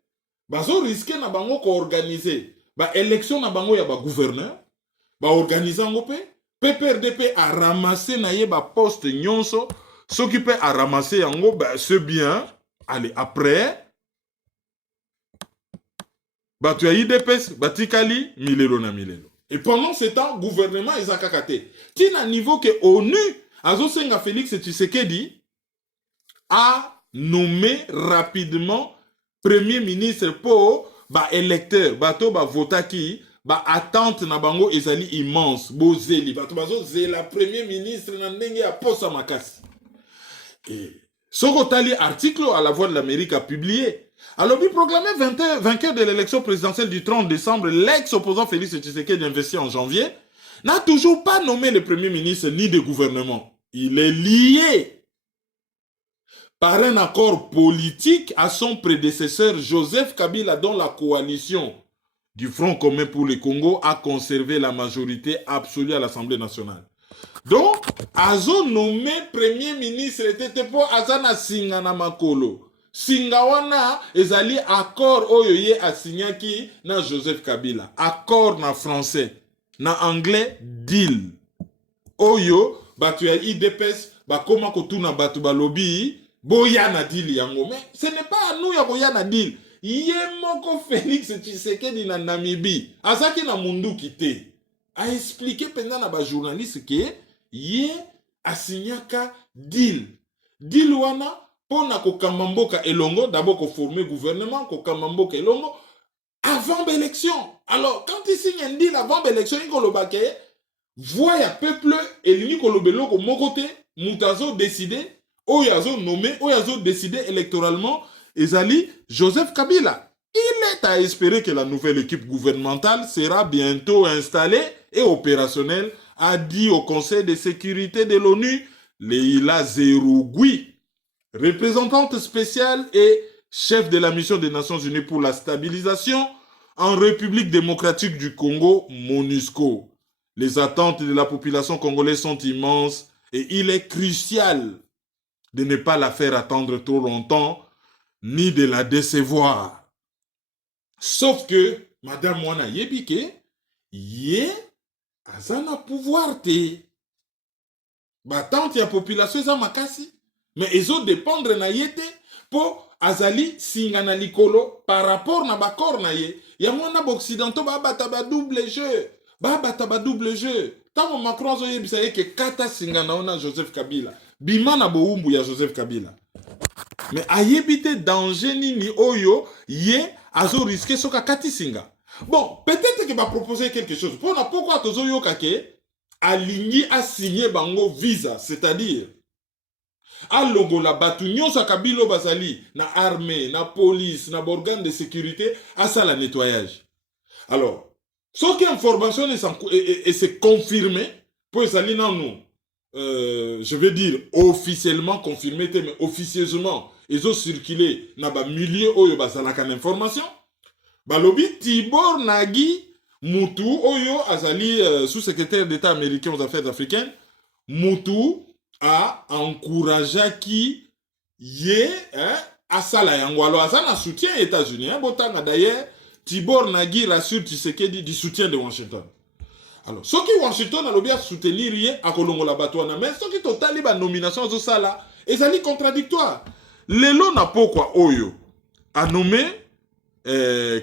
Bazo risquer na bango ko organiser ba élection na bango ya ba gouverneur, ba organiser ngo pe PPRDP a ramassé na ye ba poste nyonso, s'occuper à ramasser yango ba c'est bien. Allez après ba tu as IDPS batikali milelo na milelo. Et pendant ce temps, gouvernement est zakakate. Tina niveau que ONU azosenga Félix Tshisekedi a nommé rapidement premier ministre pour ba électeur bato ba votaki ba attente na bango ezali immense bozeli bato bazo zela premier ministre na ndenge ya posa makasi. Et soko tali article à la Voix de l'Amérique a publié. Alors, il proclamé vainqueur de l'élection présidentielle du 30 décembre, l'ex-opposant Félix Tshisekedi investi en janvier, n'a toujours pas nommé le premier ministre ni de gouvernement. Il est lié par un accord politique à son prédécesseur Joseph Kabila, dont la coalition du Front commun pour le Congo a conservé la majorité absolue à l'Assemblée nationale. Donc, azo nommé premier ministre était pour Azana Singana Makolo. Singawana ezali accord oyo ye asignaki na Joseph Kabila. Accord na français, na anglais deal. Oyo batu ya IDPS bakoma kotuna batu balobi boya na deal yango. Mais ce n'est pas à nous ya boya na deal. Ye moko Félix Tshisekedi na Namibie. Azaki na mundu kite. A expliqué pendant na ba journaliste que ye asignaka deal. Deal wana pona ko kamamboka elongo d'abord ko former gouvernement ko kamamboka elongo avant l'élection. Alors quand il signe un deal avant l'élection il ko lobake voya peuple elini ko lobelo ko mokote mutazo décider oyazo nommé oyazo décider électoralement ezali Joseph Kabila. Il est à espérer que la nouvelle équipe gouvernementale sera bientôt installée et opérationnelle, a dit au Conseil de sécurité de l'ONU Leila Zerougui, représentante spéciale et chef de la mission des Nations Unies pour la stabilisation en République démocratique du Congo, MONUSCO. Les attentes de la population congolaise sont immenses et il est crucial de ne pas la faire attendre trop longtemps ni de la décevoir. Sauf que, Madame Wana Yebike, yé, azana pouvoir te. Batante ya population eza makasi. Mais ils ont dépendre na yete pour azali singana likolo par rapport na bakor na ye. Ya mwana boccidentaux ba bataba double jeu. Ba bataba double jeu. Tango Macron zo yebisa ye ke kata singana ona Joseph Kabila. Bima na boumbu ya Joseph Kabila. Mais ayebite danger nini oyo ye azo risqué soka kati singa. Bon, peut-être qu'il va proposer quelque chose. Pourquoi tozo yo kake aligné a signé bango visa, c'est-à-dire a logo la batu nyonso kabilo bazali na armée, na police, na organe de sécurité à ça la nettoyage. Alors, ce qui information et c'est confirmé pour sali nan nous. Je veux dire officiellement confirmé mais officieusement ils ont circulé na ba milieu oyo bazalaka na information. Balobi Tibor Nagi Moutou oyo azali sous-secrétaire d'État américain aux affaires africaines. Moutou a encouragé qui yé à sala yango. Alors azana soutien États-Unis. Botanga d'ailleurs Tibor Nagi rassure Tshisekedi du soutien de Washington. Alors, ce qui Washington a bien soutenir yé à Kolongo la Batouana, mais ce qui totali ba nomination de ça là, ezali contradictoire. Lelo na pokwa oyo a nommé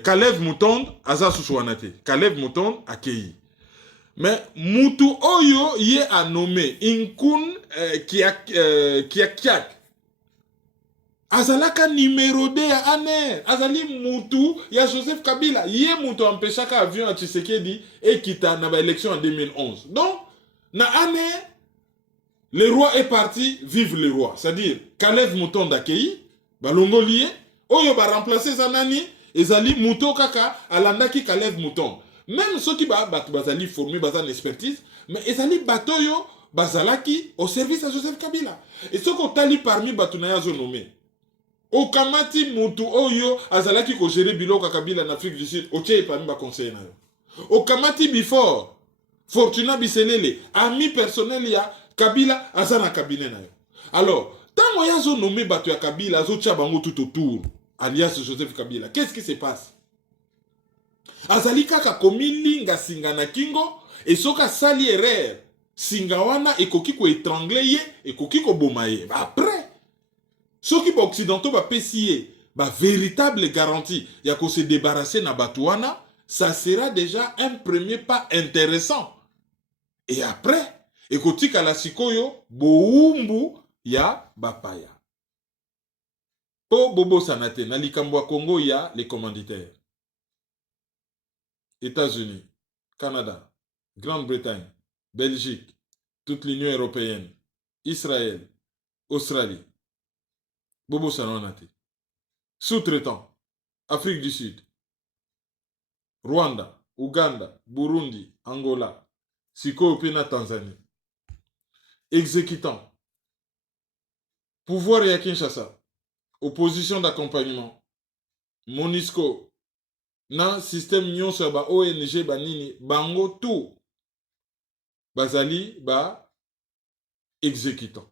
Kalev Moutonde aza suswanate. Kalev Moutonde akei. Mais Moutou oyo yé a nommé Inkun Kiakiak. Azalaka numéro 2 ya Aner. Azali Moutou ya Joseph Kabila. Yé Moutou empêchaka avion à Tshisekedi et kita na ba élection en 2011. Donc, na Aner, le roi est parti, vive le roi. C'est-à-dire, Kalev Moutonde akei, balongo lié, oyo ba remplacer Zanani, ezali Moutou kaka, alandaki Kalev Moutonde. Même ceux qui bazali formé, bazan expertise, mais ezali batoyo, bazalaki au service de Joseph Kabila. Et ceux qui ont tali parmi batunaya zo nommé. Okamati Moutou oyo, azalaki ko gérer biloko Kabila en Afrique du Sud, oche parmi ba conseiller na yo. Okamati before, Fortuna Biselele, ami personnel ya Kabila, azana cabinet na yo. Alors, tant ya zo nommé batu ya Kabila, zo tia bango tout autour, alias Joseph Kabila, qu'est-ce qui se passe? Azali kaka komi linga singa na kingo, et soka sali erreur, singa wana ekoki ko étrangler ye, ekoki ko boma ye. Après, ceux qui sont occidentaux ba pesiye, ba véritable garantie, ya ko se débarrasser na batuana, ça sera déjà un premier pas intéressant. Et après, ekotika la sikoyo boumbu ya bapaya. Po bobo sanate na likambo ya Congo ya les commanditaires. États-Unis, Canada, Grande-Bretagne, Belgique, toute l'Union européenne, Israël, Australie. Bobo sanate. Sous-traitant, Afrique du Sud, Rwanda, Ouganda, Burundi, Angola, sikoyo pe na Tanzanie. Exécutant, pouvoir ya Kinshasa, opposition d'accompagnement, MONUSCO, na système nyonso ya ba ONG banini, bango tout, bazali ba exécutant.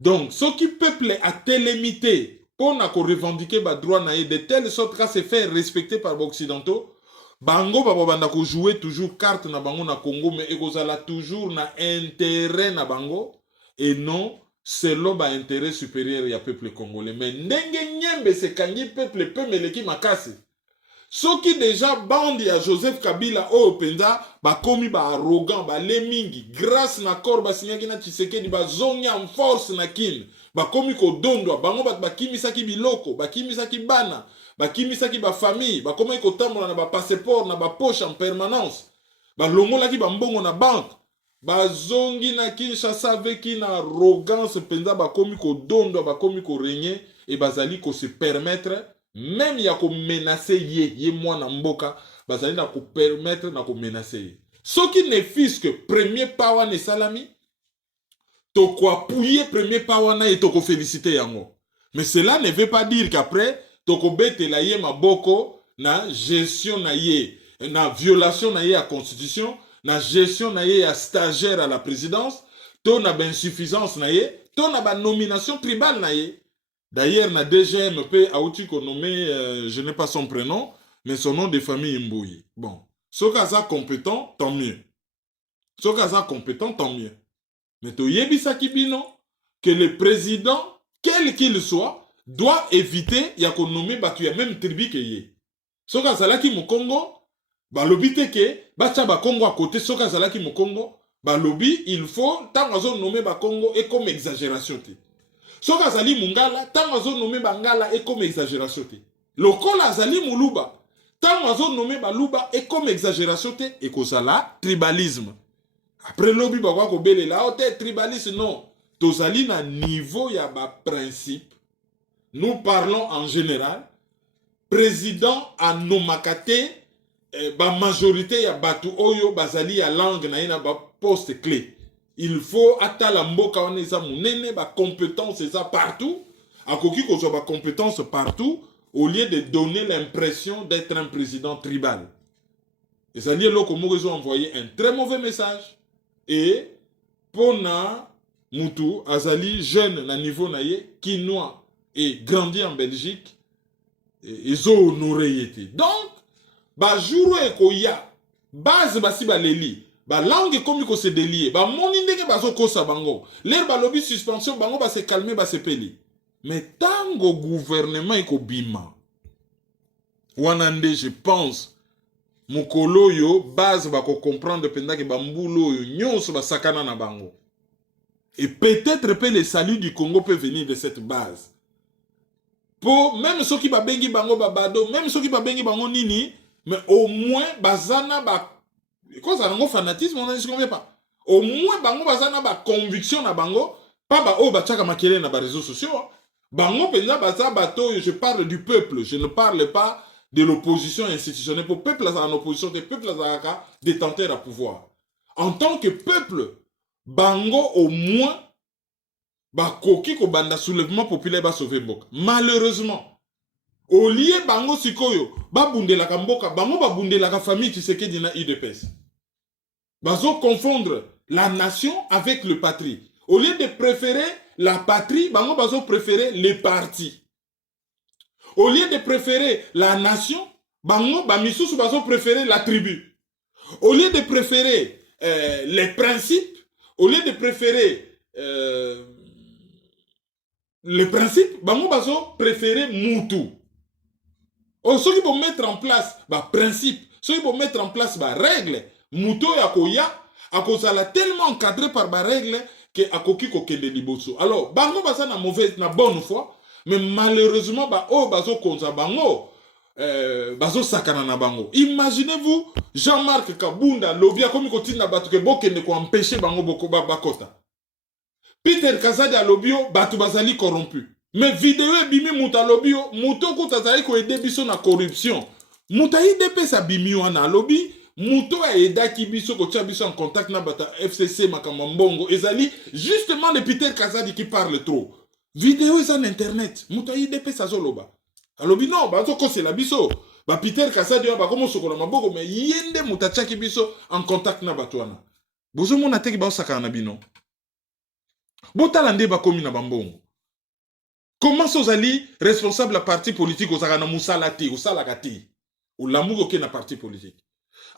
Donc, ce qui peuple a télémité pour na ko revendiquer ba droit na de telle sorte qu'à se faire respecter par les occidentaux, bango banda ko jouer toujours carte na bango na Congo, mais ekozala toujours na intérêt na bango et non selon ba intérêt supérieur ya peuple congolais. Mais ndenge nyembe se kangi peuple peu meleki makasi. Soki déjà bandi ya Joseph Kabila o penza ba komi ba arrogant ba lemingi grâce na corps ba signaki na Tshisekedi ba zonga en force na kin ba komi ko dondwa bango ba kimisaki biloko ba kimisaki bana ba kimisaki ba famille ba komi ko tambola na ba passeport na ba poche en permanence ba longolaki ba mbongo na banque ba zongi na Kinshasa avec une arrogance penza ba komi ko dondwa ba komi ko régner et bazali ko se permettre même ya ko menacer ye mwana mboka bazali na ko permettre na ko menacer ce qui ne fils que premier power ne salami to ko appuyer premier power na et to ko féliciter yango, mais cela ne veut pas dire qu'après to ko betela ye maboko na gestion na ye na violation na ye à constitution na gestion na ye ya stagiaire à la présidence to na ba insuffisance na ye to na ba nomination tribale na ye. D'ailleurs, na DGM peut auti qu'on nommé, je n'ai pas son prénom, mais son nom de famille Mbouyi. Bon, ce cas compétent, tant mieux. Ce cas compétent, tant mieux. Mais to yebisa kibino que le président, quel qu'il soit, doit éviter ya qu'on nommé batu ya même tribu que yé. Ce cas là qui mu Congo, ba lobi te ke bacha ba Congo à côté. Ce cas là qui mu Congo, ba lobi il faut tant azo nommé ba Congo et comme exagération te. Soka azali mungala, tant azo nommé bangala et comme exagération te. Lokola azali muluba, tant azo nommé baluba et comme exagération te, et kozala tribalisme. Après lobi bakwa ko bele la, ote tribalisme non. Tozali na niveau ya ba principe. Nous parlons en général. Président a nomakate, ba majorité ya batu oyo bazali ya langue na ina ba poste clé. Il faut atala mboka wana eza munene ba compétence eza partout akoki kozwa ba compétence partout au lieu de donner l'impression d'être un président tribal. Et ça dit loko moko ils ont envoyé un très mauvais message et pona mutu azali jeune na niveau na ye quinois et grandi en Belgique ils ont honoré yete. Donc ba jour ekoya base basi ba leli ba langue comme ko se délier ba moni ndenge bazo kosa bango l'air ba lobby suspension bango ba se calmer ba se peli, mais tango gouvernement eko bima wanande je pense mukolo yo base ba ko comprendre penda ke ba mbulo yo nyonso ba sakana na bango et peut-être pe le salut du Congo peut venir de cette base pour même ceux qui ba bengi bango ba bado même ceux qui ba bengi bango nini, mais au moins bazana ba quoi ça un fanatisme on ne se convient pas, au moins bango bazana ba conviction na bango pas ba o ba chaka makele na ba réseaux sociaux bango penza baza bato. Je parle du peuple, je ne parle pas de l'opposition institutionnelle. Pour peuple en opposition, le peuple a détenteur à pouvoir en tant que peuple bango au moins ba koki ko banda soulèvement populaire ba sauver mboka. Malheureusement au lieu bango sikoyo ba bundela ka mboka bango ba bundela ka famille Tshisekedi na UDPS. Bazo confondre la nation avec le patrie. Au lieu de préférer la patrie, bango bazo préférer les partis. Au lieu de préférer la nation, bango ba misusu bazo préférer la tribu. Au lieu de préférer les principes, au lieu de préférer les principes, bango bazo préférer mutu. Oh, ceux qui vont mettre en place bah principe, ceux qui vont mettre en place bah règles, muto ya koya akozala tellement encadré par ba règle que akoki kokende liboso. Alors bango baza na mauvaise na bonne foi, mais malheureusement ba o bazo konza bango bazo sakana na bango. Imaginez-vous Jean-Marc Kabunda lobia komi kotina batu ke bokende ko empêcher bango boko bakota. Peter Kazadi alobio batu bazali corrompu. Mais vidéo bimi muta lobio muto ko tazali ko aider biso na corruption. Muta IDP sa bimi wana lobby muto a aidaki biso ko tia biso en contact na bata FCC makamambongo ezali justement le Peter Kazadi qui parle trop. Vidéo est en internet. Muta IDP sa zoloba. Alobi non bazo ko c'est la biso. Ba Peter Kazadi ba komo sokola maboko mais yende muta tia biso en contact na batwana. Bozo mona teki ba osaka na bino. Botalande ba komi na bambongo. Comment sozali responsable la parti politique au Zagana Moussalati, au Salagati, ou l'amour qui na parti politique.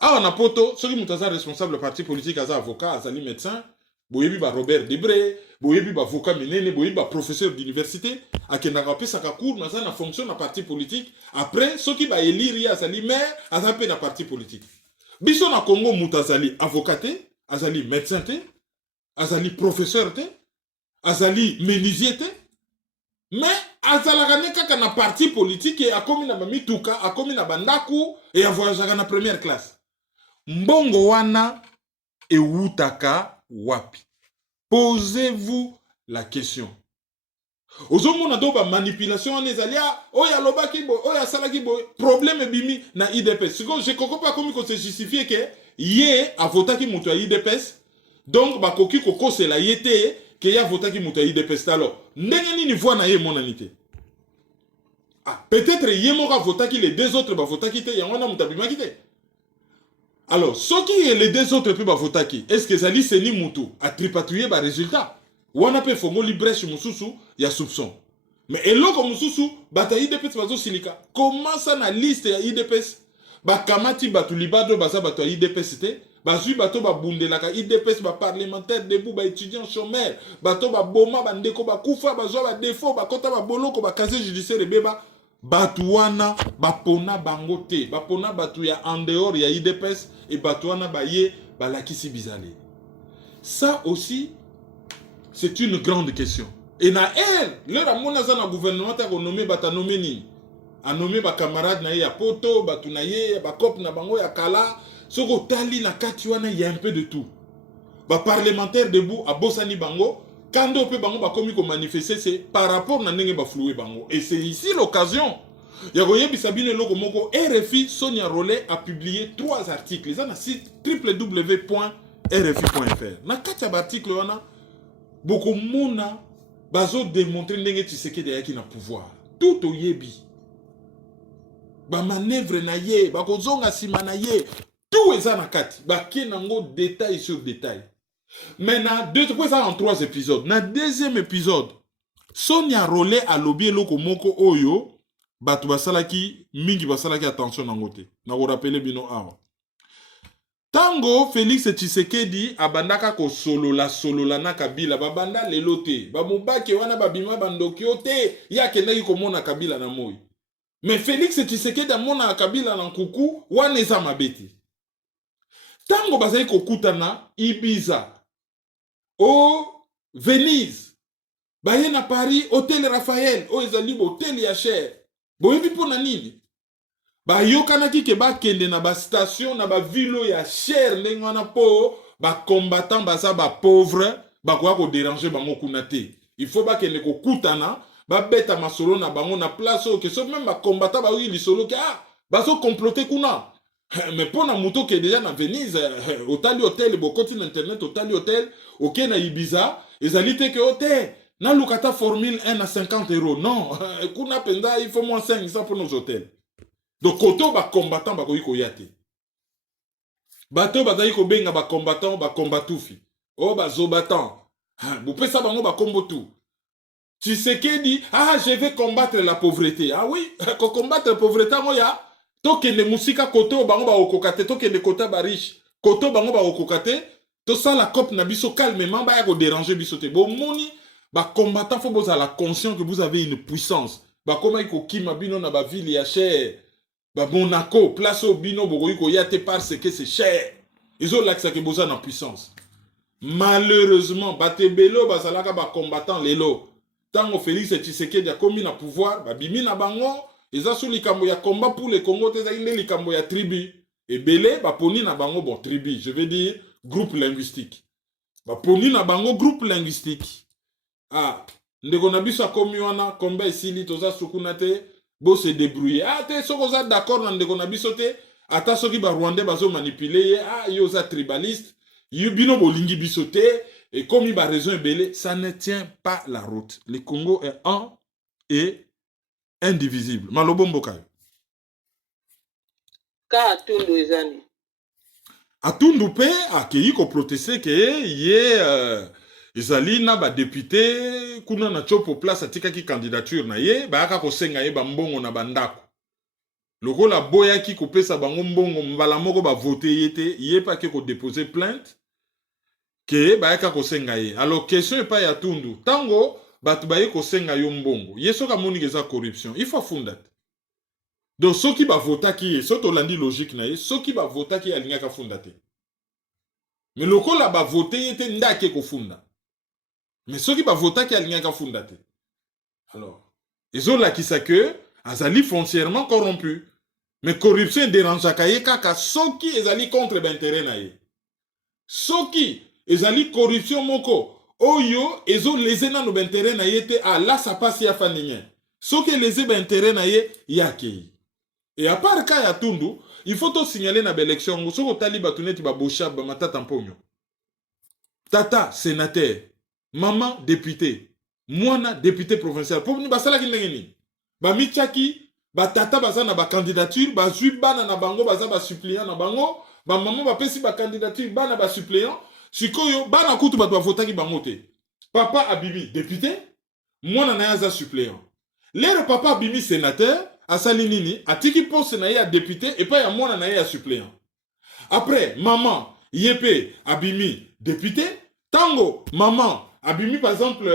Ah, on a poto, celui qui est responsable la parti politique, as avocat, azali médecin, boyebi ba Robert Debré, boyebi ba avocat menene, boyebi ba professeur d'université, a qui n'a rappelé sa cour, mais ça na fonction na parti politique. Après, ceux qui ba élire azali maire, azali na parti politique. Biso na Congo moutazali avocaté, azali médecin té, azali professeur té, azali menuisier té. Mais azalagane kaka na parti politique et akomi na mamituka, akomi na bandaku et a voyagé na première classe. Mbongo wana e wutaka wapi? Posez-vous la question. Ozomona do ba manipulation en ezalia, oya lobaki bo, oya salaki bo, problème bimi na IDPS. Je koko pas komi ko se justifier que ye a votaki mutu IDPS. Donc ba koki koko c'est la yete que ya votaki mutu IDPS alors. Ndenge nini voix na ye monanité. Ah, peut-être ye moka votaki les deux autres ba votaki te yangona mutabima kite. Alors, ceux qui les deux autres pe ba votaki, est-ce que Zali Seni Mutu a tripatouillé ba résultat? Wana pe fongo librèche mususu ya soupçon. Mais eloko mususu bata IDPS bazo silika. Comment ça na liste ya IDPS? Ba kamati batu libado baza batu IDPS te. Bazui bato ba bundelaka IDPS ba parlementaire debout ba étudiant chômeur bato ba boma ba ndeko ba kufa ba zo ba défaut ba kota ba boloko ba casier judiciaire beba batu wana ba pona bango te ba pona batu ya en dehors ya IDPS et batu wana ba ye ba lakisi bizale. Ça aussi c'est une grande question. Et na elle leur amona za na gouvernement ta ko nommer bata nommer ni a nommer ba camarade na ye ya poto batu na ye ba cop na bango ya kala. Soko tali na kati wana y a un peu de tout. Ba parlementaire debout à Bossani Bango, quand on peut bango ba komi ko manifester c'est par rapport na ndenge ba flouer bango. Et c'est ici l'occasion. Yagoye bisabine loko moko RFI Sonia Rollet a publié 3 articles. Ils ont un site www.rfi.fr. Na kati ya article wana boko mona bazo démontrer ndenge Tshisekedi yaki na pouvoir. Tout au yebi. Ba manœuvre na ye, ba kozonga sima na ye. Tout est en kati. Baki nango détail sur détail. Mais en 3 épisodes. Dans le deuxième épisode, Sonia Rollet a lobby loko moko oyo. Batu basalaki, mingi basalaki attention nangote. Na vous rappelez bino awa. Tango Félix Tshisekedi abandaka ko solola na Kabila. Babanda lelote. Bamubake wana babima bandokyo te. Ya kendaki komona Kabila na moi. Mais Félix Tshisekedi amona Kabila na kuku. Wane za mabeti. Tango bazali kokutana Ibiza au Venise baye na Paris hôtel Raphaël o ezali hôtel ya cher boyebi pona nini bayokanaki ke bakende na ba station na ba vilo ya cher ndenge wana po ba combattant baza ba pauvre bakoka ko déranger bango kuna te il faut bakende kokutana babeta masolo na bango na place o ke so même ba combattant ba wi lisolo ke bazo comploter kuna. Mais pour na moto qui est déjà dans Venise, au tali hôtel, beaucoup sur internet, au tali hôtel, ok na Ibiza, ils allaient que hôtel, na lukata formule 1 à 50 €. Non, kuna penda, il faut moins 500 pour nos hôtels. Donc, koto ba combattant ba koyi koyate. Bato ba zayi ko benga ba combattant, ba kombatufi. Oh ba zobattant. Vous pouvez ça bango ba kombo tout. Tshisekedi, je vais combattre la pauvreté. Ah oui, ko combattre la pauvreté moya. Toke le musika koto bango ba okokate toke le kota ba riche koto bango ba okokate to ça la cop na biso calmement ba ya ko déranger biso te bon moni ba combattant faut vous la conscience que vous avez une puissance ba koma iko kima bino na ba ville ya cher ba Monaco place au bino bogo iko ya te parce que c'est cher Ils ont l'accès qui besoin en puissance. Malheureusement, Batebelo, Bazalaka, ba combattant Lelo. Tango Félix Tshisekedi a commis na pouvoir, Bimi na bango, ils ont sous likambo ya combat pour les Congo, ils ont likambo ya tribu. Et Belé, Baponi na bango, bon, tribu, je veux dire, groupe linguistique. Baponi na bango, groupe linguistique. Ah, ndeko na biso akomi wana, combat esili, toza sukunate, bo se débrouiller. Ah, te, soko za d'accord na ndeko na biso te, ata soki ba Rwandais bazo manipuler, ah, yo za tribaliste, yo bino bolingi biso te, et comme il a raison belé, ça ne tient pas la route. Le Congo est un et indivisible. Malobombo kayo. Ka atundu ezani. Atundu pe akei ko protester ke ye ezali na ba député kuna na chopo place atika ki candidature na ye ba aka ko senga ye ba mbongo na bandako. Lokola boya ki ko pesa bango mbongo mbala moko ba voter yete ye pa ke ko déposer plainte. Que ba aka ko senga ye. Alors question pas ya tundu. Tango batu ba ye ko senga yo mbongo. Yeso ka moni ke za corruption. Il faut funda. Donc ceux qui va voter qui est surtout lundi logique na ye, ceux qui va voter qui alinga ka funda te. Mais lokola ba voter yete ndake ko funda. Mais ceux qui va voter qui alinga ka funda te. Alors, ils ont là qui ça que azali foncièrement corrompu. Mais corruption dérange kaye kaka ceux qui ezali contre l'intérêt na ye. Ceux qui ezali corruption moko oyo ezo lese na no bentérêt na yete ah là ça passe ya faninye soki lese bentérêt na ye yake et à part ka ya tundu il faut to signaler na élection soko tali batuneti ba bosha ba matata mponyo tata sénateur maman député mwana député provincial pour ni basala ki ndengeni ba michaki ba tata baza na ba candidature ba zui bana na bango baza ba suppléant na bango ba maman ba pesi ba candidature bana ba suppléant. Sikoyo, bana kutu bato votaki bangote. Papa Abimi député, mwana na yaza suppléant. Lere papa Abimi sénateur, asali nini, atiki poste na ya député et pas ya mwana na ya suppléant. Après, maman, Yepe Abimi député, tango, maman, Abimi par exemple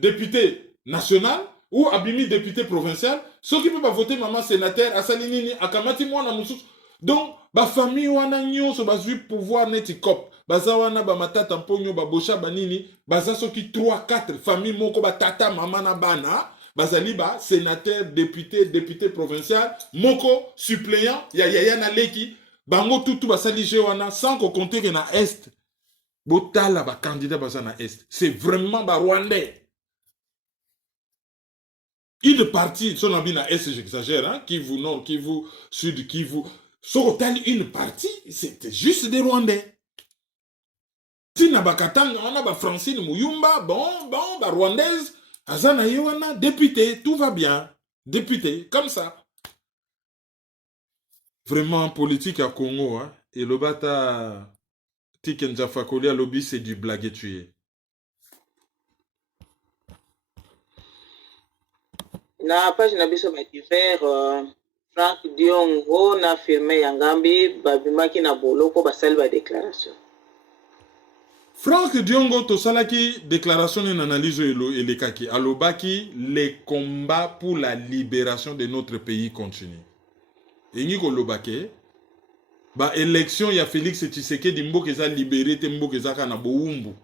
député national ou Abimi député provincial, ceux qui peuvent voter maman sénateur, asali nini, akamati mwana mususu. Donc, ba famille wana nyonso bazui pouvoir neti cop. Baza wana ba matata mponyo ba bosha banini, baza soki 3 4 famille moko ba tata mama na bana, bazali ba sénateur, député provincial, moko suppléant ya yaya na leki, bango tutu basali je wana sans qu'on compte que na est. Botala ba candidat baza na est. C'est vraiment ba Rwandais. Une partie son ami na est, j'exagère hein, Kivu Nord, Kivu Sud, Kivu Sokotali une partie, c'était juste des Rwandais. Tina Bakatanga, on a ba Francine Mouyumba, bon, ba Rwandaise, Azana Yewana, député, tout va bien. Député, comme ça. Vraiment, politique à Congo, hein. Et le bata Tikenja Fakoli à lobby, c'est du blague et tuer. Na page na biso ba divers Frank Diongo na firme Yangambi babimaki na boloko basali ba déclaration. Frank Diongo to salaki déclaration et analyse et les kaki alobaki les combats pour la libération de notre pays continuent. Et ni ko lobake ba élection ya Félix Tshisekedi mboka za libéré te mboka za kana boumbu.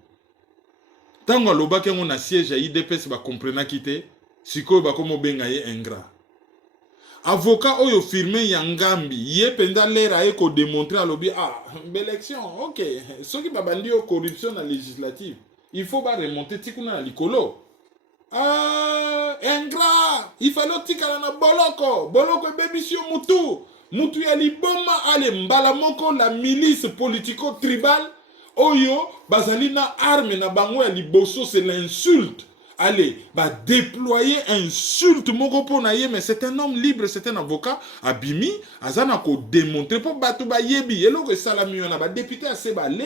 Tango alobaki on a siège à IDPS ba comprena kité sikoyo ba komo benga ye ingrat. Avocat oyo firmé Yangambi ye penda lera e ko démontrer à lobby ah élection OK ce qui babandi o corruption na législative il faut ba remonter tikuna na likolo ingrat il fallait tikala na boloko bebisio mutu ya liboma ale mbala moko la milice politico tribal oyo bazali na arme na bango ya liboso c'est l'insulte. Allez, bah déployer insulte moko pona ye mais c'est un homme libre, c'est un avocat Abimi azana ko démontrer pour batu ba yebi elo que salami on a ba député assez balé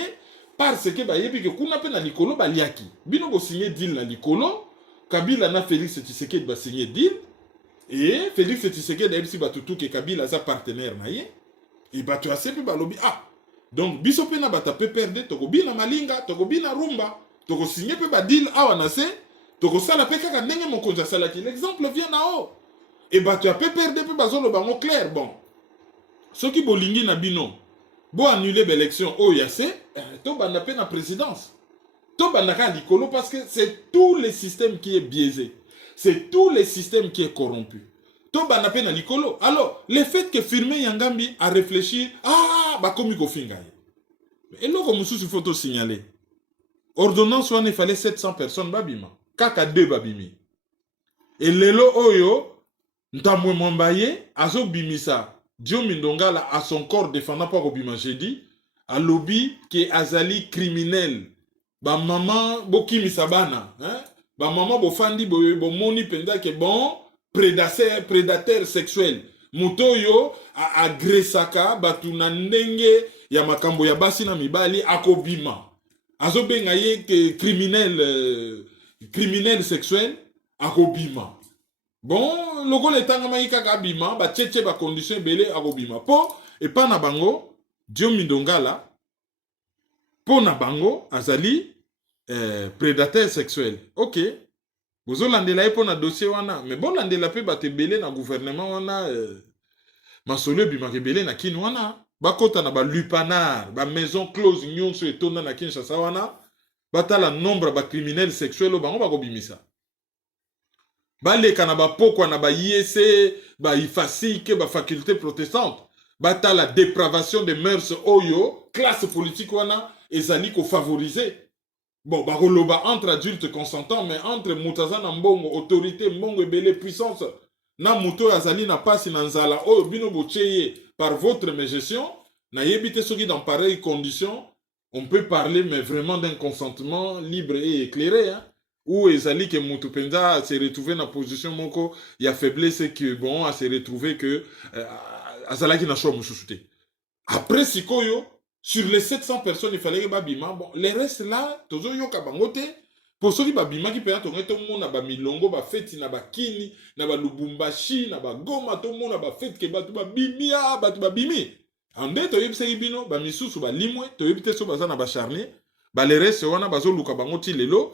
parce que ba yebi que kuna pe na likolo ba liaki bino go signer deal na likolo Kabila na Félix Tshisekedi ba signer deal et Félix Tshisekedi a dit ba tutu que Kabila sa partenaire na ye et ba tu assez pe ba lobby ah donc biso pe na bata pe perdre to ko bina malinga to ko bina rumba to ko signer pe ba deal awa na se. Donc ça la peka ndenge mokonza salaki l'exemple vient na haut et bah tu as peu perdre peu bazolo bango clair bon ceux qui bolingi na bino Bon annuler l'élection, oh yase, to banda pe na présidence. To banda ka likolo parce que c'est tout le système qui est biaisé. C'est tout le système qui est corrompu. To banda pe na likolo. Alors, le fait que Firmin Yangambi a réfléchi, ah, bah comme il finga. Et là, comme il faut signaler. Ordonnance, il fallait 700 personnes, babima. Kaka 2 babimi. Et lelo oyo, ntamwe mwambaye, azo bimisa. Dio Mindongala a son corps défendant par Obima jeudi, a lobby qui est azali criminel. Ba maman boki misabana, hein? Ba maman bo fandi bo moni penda ke bon prédateur sexuel. Mutoyo a agressaka batuna ndenge ya makambo ya basi na mibali akobima. Azo benga ye ke criminel sexuel akobima. Bon, logo le tanga maïka kabima, ba tchétché ba condition belé akobima. Po, et pas na bango, Dio Mindongala, po na bango, azali, prédateur sexuel. Ok. Vous landela e po na dossier wana, mais bon landela pe bate belé na gouvernement wana, masolo bima ke belé na kin wana, ba kota na ba lupanar, ba maison close nyonso etonda na Kinshasa wana, batala nombre ba criminel sexuel o bango bakobimisa. Baleka na ba pokwa na ba IEC, ba ifasike, ba faculté protestante. Bata la dépravation des mœurs oyo, classe politique wana, ezali ko favoriser. Bon, ba roloba entre adultes consentants, mais entre mutaza na mbongo, autorité, mbongo ebele, puissance, na muto azali na pasi na nzala, oyo bino bocheye par votre gestion, na yebite soki dans pareilles conditions, on peut parler, mais vraiment d'un consentement libre et éclairé, hein. Ou ezali que Moutoupenda s'est retrouvé dans la position moko, il y a faiblesse que bon, a s'est retrouvé que azalaki na choix mouchouté. Après sikoyo, sur les 700 personnes, il fallait que babima, bon, les restes là, tozo yo kabangote, pour ceux qui babima qui payent tout le monde na ba milongo, ba feti na ba kini, na ba lubumbashi, na ba goma, tout le monde na ba feti ke batu ba bimia, batu ba bimi. Ande to yebse ibino, ba misusu ba limwe, to yebite so baza na ba charnier, ba les restes wana bazo luka bangoti lelo.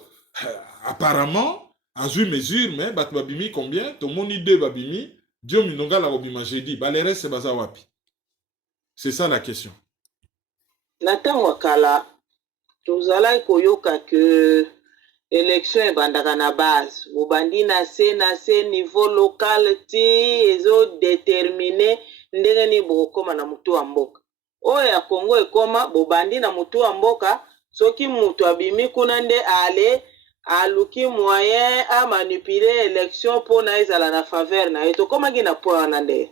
Apparemment, à une mesure, mais bat babimi combien? Ton moni 2 babimi, Dio Mindonga la robima jeudi, balere se baza wapi? C'est ça la question. Nathan Wakala, tozala koyoka que élection ebandaka na base, mobandi na se niveau local ti ezo déterminer ndenge ni bokoma na mutu wa mboka. Oyo ya Congo ekoma bobandi na mutu wa mboka, soki mutu abimi kuna nde ale aluki moyen a manipuler élection pour na ezala na faveur na eto koma gina point wana nde.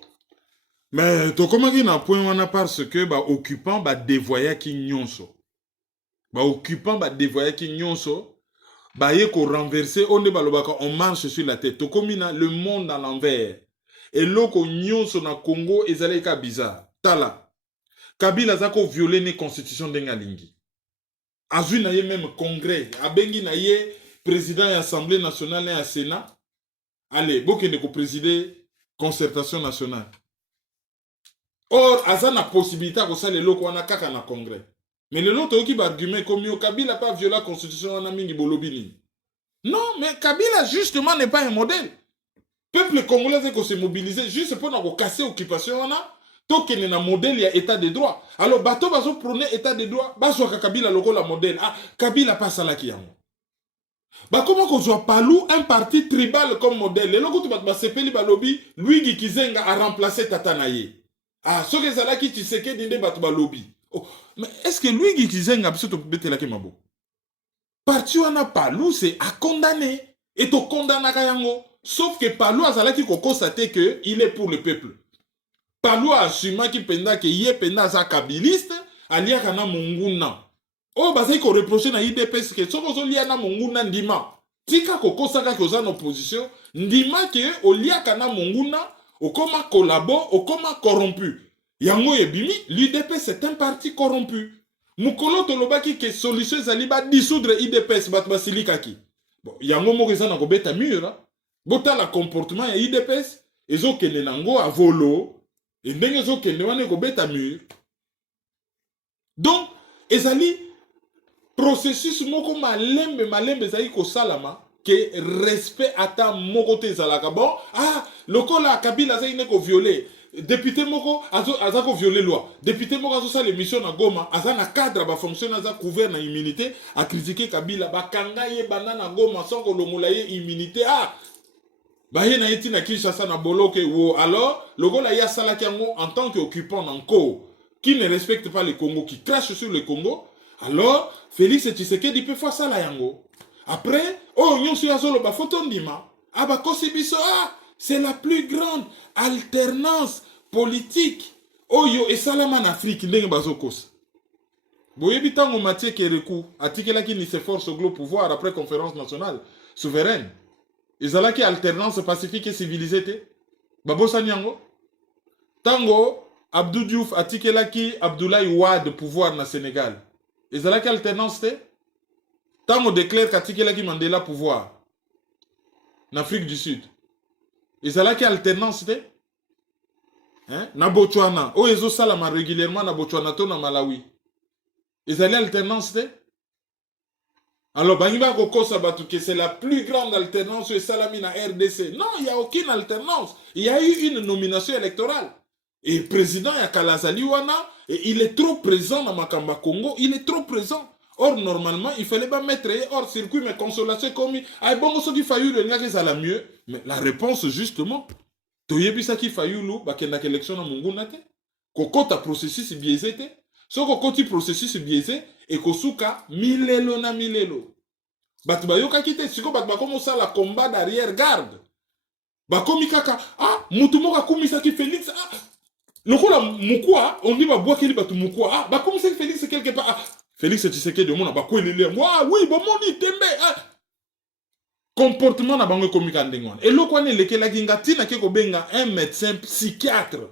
Mais to koma gina point wana parce que ba occupant ba dévoya ki nyonso. Ba occupant ba dévoya ki nyonso, ba ye ko renverser on ba lobaka on marche sur la tête. To komina le monde à l'envers. Et loko nyonso na Congo ezala ka bizarre. Tala. Kabila zako violer ne constitution dengalingi. Azui na ye même congrès, abengi na ye président de l'Assemblée nationale et à Sénat. Allez, beaucoup de présider concertation nationale. Or, aza na possibilité de faire le loko wana kaka na congrès. Mais le lot qui argument comme yo Kabila pas violé la constitution wana mingi bolobini. Non, mais Kabila justement n'est pas un modèle. Peuple congolais ko se mobiliser juste pour na casser occupation wana. Toke na modèle ya état de droit. Alors bato bazo prôner état de droit, bazo Kabila loko la modèle. Ah, Kabila pas salaki yango. Bah comment qu'on soit palou un parti tribal comme modèle. Et là quand tu vas sepeli balobi, Louis Kizenga a remplacé Tata Naye. Ah, ce que ça là qui tu sais que dinde batu balobi. Oh, mais est-ce que Louis Kizenga a besoin de bete la kemabo? Parti wana palou c'est à condamner et to condamna kayango. Sauf que palou azala qui ko constater que il est pour le peuple. Palou a assumé qui penda que yé penda za kabiliste, alia kana munguna. Oh, bah, c'est qu'on reproche na IDPS que soko zo lia na munguna ndima. Tika koko saka koza na opposition, ndima ke o lia kana munguna, o koma collabo, o koma corrompu. Yango ebimi, l'IDPS c'est un parti corrompu. Mukolo tolobaki ke solution zali ba dissoudre IDPS bat basilikaki. Bon, yango mo keza na ko beta mur, bota la comportement ya IDPS, ezo kene nango a volo, et ndenge ezo kene wane ko beta mur. Donc, ezali processus moko malembe zali ko salama que respect ata moko te zalaka bon ah lokola Kabila zali ne ko violer député moko azako violer loi, député moko azosala émission na Goma, aza na cadre ba fonctionne aza couvert na immunité, a critiquer Kabila, bakanga ye bana na Goma sans kolomola ye immunité. Ah, baye na yeti na Kinshasa na boloke wo. Alors, le gola ya salaki yango en tant qu'occupant encore, qui ne respecte pas le Congo, qui crache sur le Congo, alors Félix Tshisekedi peut faire ça la yango. Après, oh nyonso ya zolo ba photo ndima, ah ba kosi ah, c'est la plus grande alternance politique. Oh yo et salama en Afrique ndenge bazokos. Boyebi tango Mathieu Kérékou atikelaki ni ses forces au pouvoir après conférence nationale souveraine. Ezalaki alternance pacifique et civilisée te. Babosa nyango. Tango Abdou Diouf atikelaki Abdoulaye Wade pouvoir na Sénégal. Ezalaki alternance te. Tango déclare qu'atikelaki Mandela pouvoir en Afrique du Sud. Ezalaki alternance te. Hein? Na Botswana. O ezo salama régulièrement na Botswana to na Malawi. Ezali alternance te. Alors, Bangiba Koko Sabatou, que c'est la plus grande alternance et Salamina RDC. Non, il n'y a aucune alternance. Il y a eu une nomination électorale. Et le président Yakalazali Wana, et il est trop présent dans Makamba Congo, il est trop présent. Or, normalement, il fallait pas mettre hors circuit, mais consolation comme ah bon, ce qui faillit le niaque ça la mieux. Mais la réponse, justement, Toyebisa qui faillit l'eau, bah, qu'il y a une élection dans Mungunate. Koko ta processus biaisé, ce Koko ti processus biaisé, et Kosuka, milelo na milelo. Batu bayoka kite, siko batu bakomo sa la combat d'arrière-garde. Bakomi kaka, ah, mutumoka kumisaki Félix, ah, lokola mukwa, on dit baboua keli batu mukwa, ah, bakomi sa Félix quelque part, ah, Félix Tshisekedi de mona bakwe lele, ah, oui, bomoni tembe, ah. Comportement na bango komika ndengwana. Et lokwane lekela ginga tina keko benga un médecin psychiatre.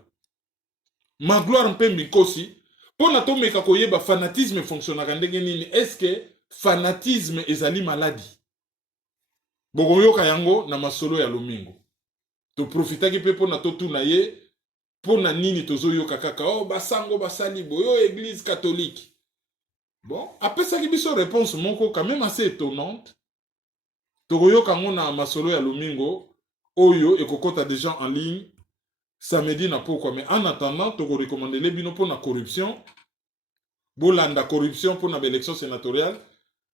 Magloire mpe mikosi, pour na tomeka koyeba fanatisme fonctionnaka ndenge nini, est-ce que fanatisme ezali maladie? Bogoyoka yango na masolo ya lomingo. To profitaki pe pona to tuna ye, pona nini tozoyoka kaka, oh basango basali boyo église catholique. Bon, après ça biso réponse moko quand même assez étonnante. Togoyoka ngo na masolo ya lomingo, oyo ekokota des gens en ligne. Samedi na pourquoi, mais en attendant, tu recommandes les bino pour la corruption. Bolanda corruption pour l'élection sénatoriale.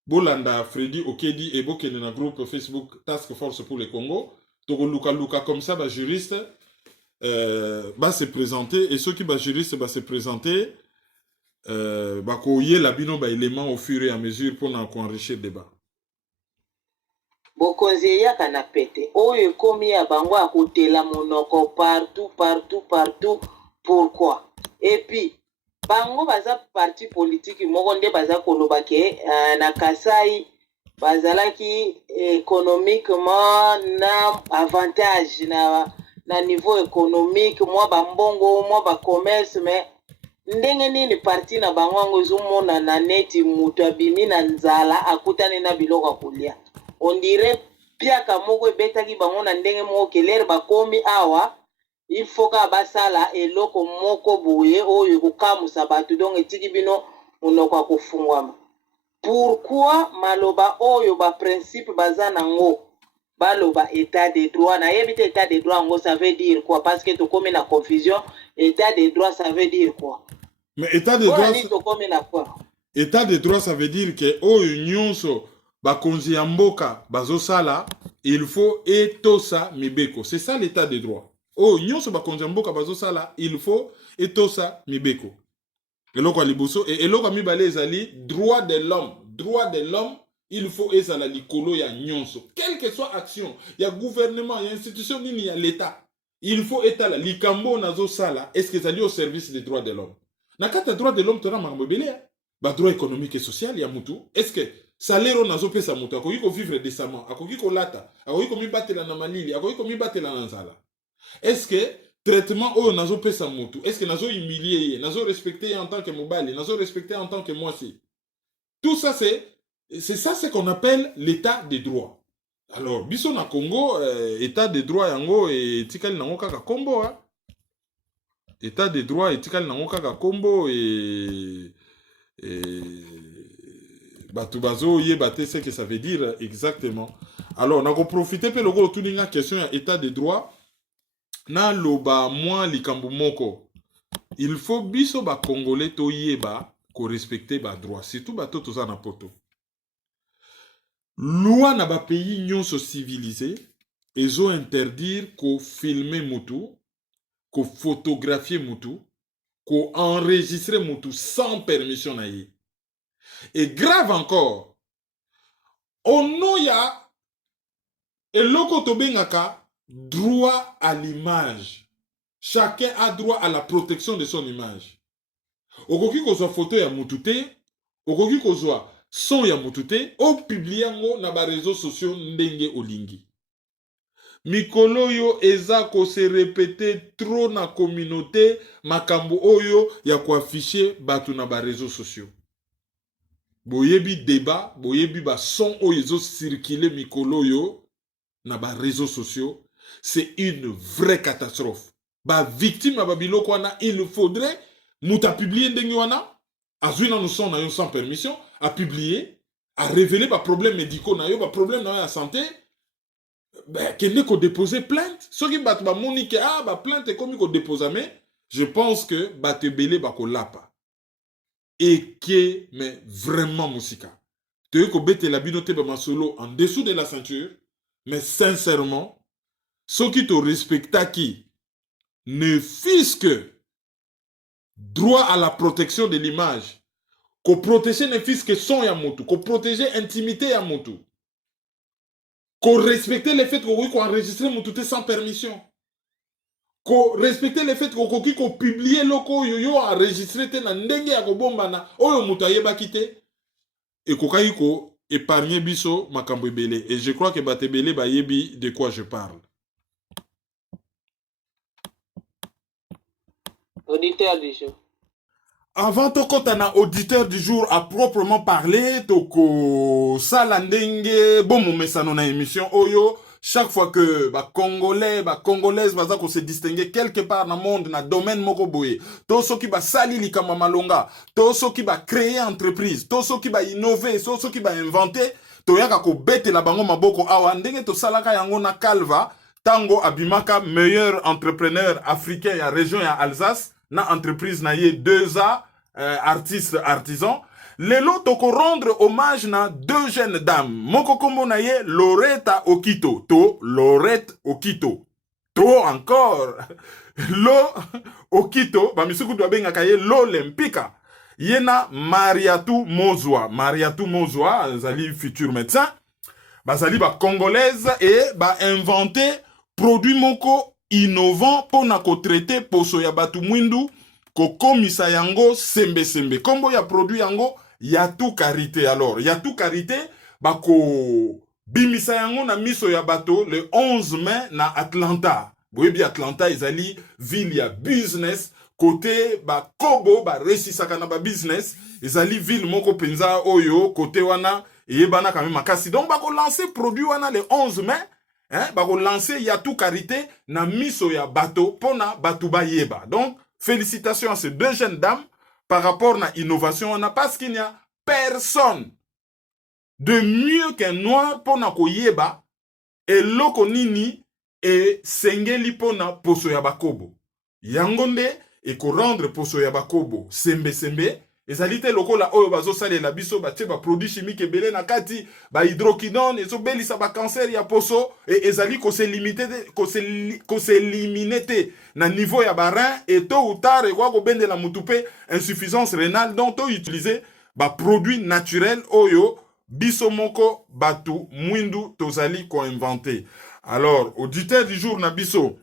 Bolanda Freddy Okedi et Bokene na groupe Facebook Task Force pour le Congo. Togo Luka comme ça, bah juriste va se présenter et ceux qui bah juriste va se présenter. Bah koye la bino bah élément au fur et à mesure pour enrichir le débat. Bokonzi ya kana pete oyo komi ya bango akotela monoko partout. Pourquoi? Et puis bango baza parti politique moko nde baza koloba ke na Kasai bazalaki économiquement na avantage na niveau économique moi bambongo moi ba commerce mais ndenge nini parti na bango ngo zomona na neti mutu abimi na nzala akutane na biloko kolia. On dirait piaka moko betaki bango na ndenge moko kelere bakomi awa il faut ka basala eloko moko boye oyo kokamusa batu donc etiki bino monoko akofungwama. Pourquoi maloba oyo ba principe baza nango baloba état de droit na yebite état de droit ngo ça veut dire quoi parce que to komi na confusion état de droit ça veut dire quoi? Mais état de droit to komi na quoi? État de droit ça veut dire que oyo nyonso bakonzi ya mboka bazosala il faut etosa mibeko. C'est ça l'état de droit. Oh nyonso bakonzi ya mboka bazosala il faut etosa mibeko. Eloko liboso et eloko mibale ezali droit de l'homme. Droit de l'homme, il faut ezala likolo ya nyonso. Quelle que soit action, il y a gouvernement, il y a institution, il y a l'état. Il faut etala likambo nazosala est-ce que ezali au service des droits de l'homme. Na kata droit de l'homme tona mangobele ba droit économique et social ya mutu. Est-ce que salaire nazo pesa mutu akoki ko vivre décemment, akoki ko lata, akoki ko mibatela na malili, akoki ko mibatela na nzala. Est-ce que traitement oyo nazo pesa mutu, est-ce que nazo humilier, nazo respecter en tant que mobile, nazo respecter en tant que moisi. Tout ça c'est ça ce qu'on appelle l'état de droit. Alors biso na Congo état de droit yango et tikali nango kaka kombo hein. État de droit et tikali nango kaka kombo et Batubazo yebate ce que ça veut dire exactement. Alors on a profité pe logo tuninga question ya état de droit. na loba mwa likambo moko. Il faut biso ba congolais to yeba ko respecter ba droit, surtout ba to toza na poto. Loi na ba pays nyonso civilisé ezo interdire ko filmer mutu, ko photographier mutu, ko enregistrer mutu sans permission na ye. Et grave encore, ono ya eloko tobengaka droit à l'image. Chacun a droit à la protection de son image. Okoki kozwa photo ya mutu te, okoki kozwa son ya mutu te, o publie yango na ba réseaux sociaux ndenge olingi. Mikolo yo eza ko se répéter trop na communauté makambo oyo ya ko afficher batu na ba réseaux sociaux. Boyebi débat, boyebi ba son oyo ezo circuler mikolo yo na ba réseaux sociaux, c'est une vraie catastrophe. Ba victime ba biloko wana, il faudrait muta publier ndenge wana, azwi na nous son na yo sans permission, a publier, a révéler ba problème médicaux na yo, ba problème na yo ya santé, kende ko déposer plainte. Soki bat ba monique ba plainte comme ko déposer, mais je pense que ba te belé ba ko lapa. Et que mais vraiment musika. Te ko bete la binote ba masolo en dessous de la ceinture, mais sincèrement, ceux qui te respectent qui ne fût-ce que droit à la protection de l'image, qu'on protéger ne fût-ce que son yamutu, qu'on protéger intimité yamutu, qu'on respecte le fait qu'on enregistre mutu sans permission, qu'on respecte le fait qu'on publie loko yo enregistré na ndenge ya kobomba na oyo mutu ayeba kite et qu'on épargner biso makambo ebele. Et je crois que batebele ba yebi de quoi je parle. Auditeur du jour. Avant tokota na auditeur du jour à proprement parler, toko salandenge bon mesano na émission oyo. Chaque fois que ba congolais, ba congolaise baza ko se distinguer quelque part dans monde na domaine moko boye, to soki ba sali likama malonga, to soki ba créer entreprise, to soki ba innover, to soki ba inventer, to yaka ko bete la bango maboko awa ndenge to salaka yango na Calva, tango abimaka meilleur entrepreneur africain ya région ya Alsace, na entreprise na ye 2A, artiste artisan. Lelo toko rendre hommage na deux jeunes dames. Moko kombo na ye Loretta Okito. To Lorette Okito. To encore Lo Okito. Ba misuku dwa benga kaye l'Olympica. Yena Mariatou Mozwa. Mariatou Mozwa, zali futur médecin. Ba zali ba congolaise et ba inventé produit moko innovant pona ko traiter poso ya batu mwindu ko komisa yango sembe sembe. Kombo ya produit yango ya tout karité. Alors, ya tout karité, bako bimisa yango na miso ya bato le 11 mai na Atlanta. Boyebi Atlanta ezali ville ya business, côté ba kobo ba resisaka na ba business, ezali ville moko penza oyo côté wana yebana quand même makasi. Donc bako lancer produit wana le 11 mai, bako lancer ya tout karité na miso ya bato pona batu ba yeba. Donc félicitations à ces deux jeunes dames. Par rapport à l'innovation, on a parce qu'il n'y a personne de mieux qu'un noir pour na koyeba et loko nini et sengeli pona poso ya bakobo. Yangonde et ko rendre poso ya bakobo sembe sembe ezalite loko la oyo bazo sale la biso ba ba produit chimique ebele na kati ba hydroquinone ezo belisa ba cancer ya poso et ezali ko se limiter ko se éliminer na niveau ya barin et tôt ou tard kwa ko bende la mutupe insuffisance rénale donc to utiliser ba produit naturel oyo biso moko batu mwindu tozali ko inventer. Alors auditeur du jour na biso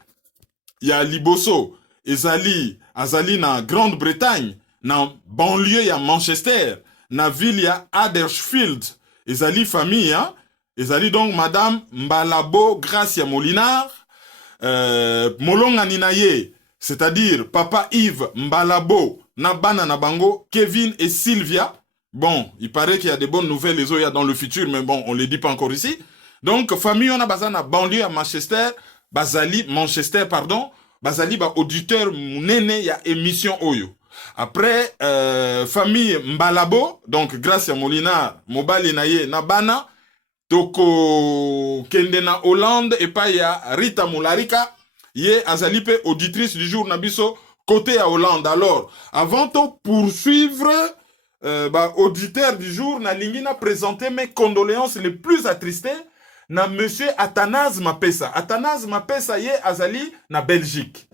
ya liboso ezali azali na Grande-Bretagne na banlieue ya Manchester na ville ya Huddersfield ezali famille hein? Ezali donc madame Mbalabo Gracia Molinar molonga ninaye c'est-à-dire papa Yves Mbalabo na bana na bango Kevin et Sylvia. Bon, il paraît qu'il y a des bonnes nouvelles les oya dans le futur mais bon, on les dit pas encore ici. Donc famille on a bazana banlieue à Manchester, Manchester pardon, bazali ba auditeur munene ya émission oyo. Après famille Mbalabo donc grâce à Molinar mobali na ye na bana toko kende na Hollande et pa ya Rita Mularika Yé Azalipe, auditrice du jour Nabiso, côté à Hollande. Alors, avant de poursuivre, auditeur du jour, Nalingi n'a présenté mes condoléances les plus attristées na monsieur Athanase Mapesa. Athanase Mapesa yé Azali na Belgique.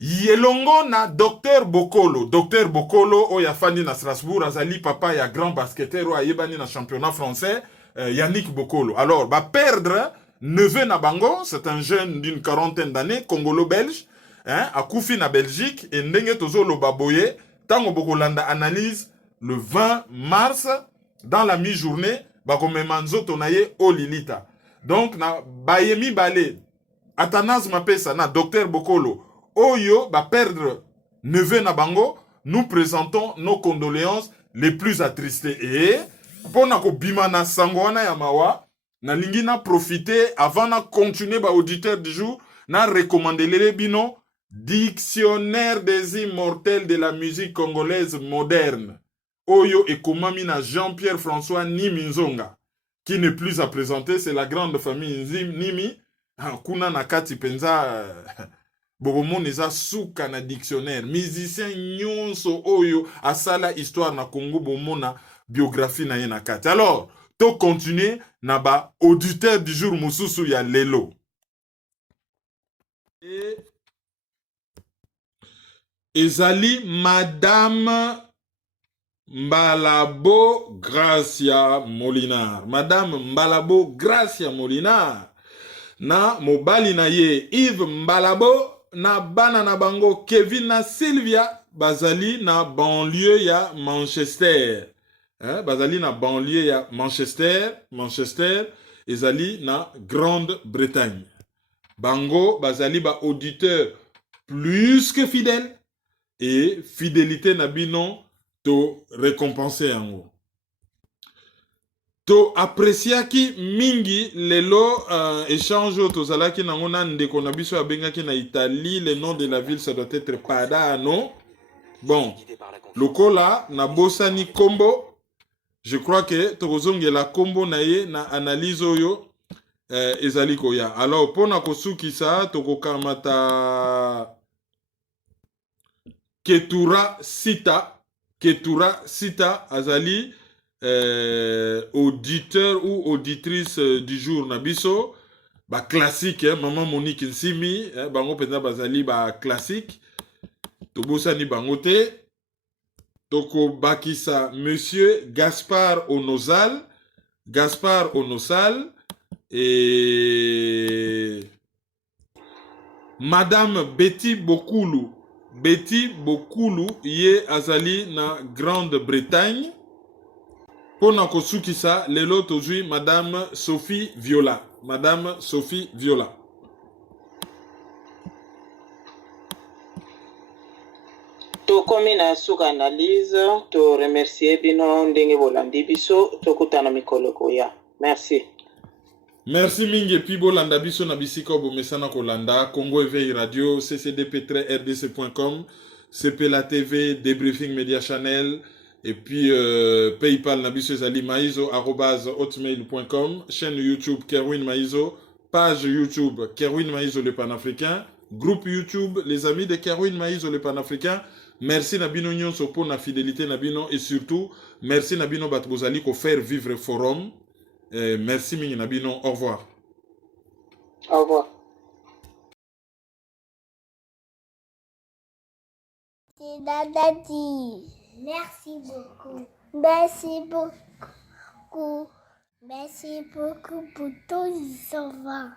Yelongo na Docteur Bokolo. Docteur Bokolo, oya fandi na Strasbourg, Azali papa ya grand basketteur, oya yebani na championnat français, Yannick Bokolo. Alors, perdre neveu na bango, c'est un jeune d'une 40aine d'années, congolo-belge, a koufi na Belgique, et ndenge tozo lo baboye, tango Bokolanda analyse le 20 mars, dans la mi-journée, bakomemanzo tonaye o Lilita. Donc, na bayemi bale, Athanase Mapesa na Docteur Bokolo, Oyo va perdre neveu na bango, nous présentons nos condoléances les plus attristées. Et pour na ko bimana sangwana ya mawa, na lingi na profiter avant na continuer ba auditeur du jour, na recommander les bino dictionnaire des immortels de la musique congolaise moderne. Oyo et komami na Jean-Pierre François Niminzonga, qui n'est plus à présenter, c'est la grande famille Nimi, kuna na kati penza Boromon eza souka na dictionnaire. Musicien nyonso oyo asala histoire na Congo bomona biographie na yena kati. Alors, to continuer na ba auditeur du jour mususu ya lelo. Et ezali Madame Mbalabo Gracia Molinar. Madame Mbalabo Gracia Molinar. Na mobali na ye Yves Mbalabo. Na bana na bango Kevin na Sylvia bazali na banlieue ya Manchester. Bazali na banlieue ya Manchester ezali na Grande-Bretagne. Bango bazali ba auditeur plus que fidèle et fidélité na bino to récompenser yango. To apresiaki mingi lelo échange tozalaki nango na ndeko na biso abengaki na Italie, le nom de la ville ça doit être Padano. Bon, lokola na bosani kombo, je crois que tokozongela kombo na ye na analyse oyo ezali koya. Alors pona kosukisa tokokamata Ketura Sita azali auditeur ou auditrice du jour Nabiso, ba classique, maman Monique Nsimi, bango penda bazali ba classique, tobosani bangote, toko bakisa monsieur Gaspard Onosal et madame Betty Bokulu ye azali na Grande-Bretagne. Pona kosukisa lelo tozui Madame Sophie Viola. To komi na suka analyse, to remercier bino ndenge bolandi biso, to kutana mikolo koya. Merci. Merci mingi epi bolanda biso na bisika bomesana kolanda Congo Éveil Radio, ccdp-rdc.com, CP la TV, Débriefing Media Channel. Et puis PayPal Nabiso Ezali Maizo @hotmail.com, chaîne YouTube Kerwin Maizo, page YouTube Kerwin Maizo le Panafricain, groupe YouTube les amis de Kerwin Maizo le Panafricain. Merci Nabino Nyonso pour la fidélité Nabino et surtout merci Nabino Batbozali pour faire vivre forum. Merci Mingi Nabino, au revoir. Au revoir. C'est Dadadi. Merci beaucoup. Merci beaucoup. Merci beaucoup pour tout les enfants.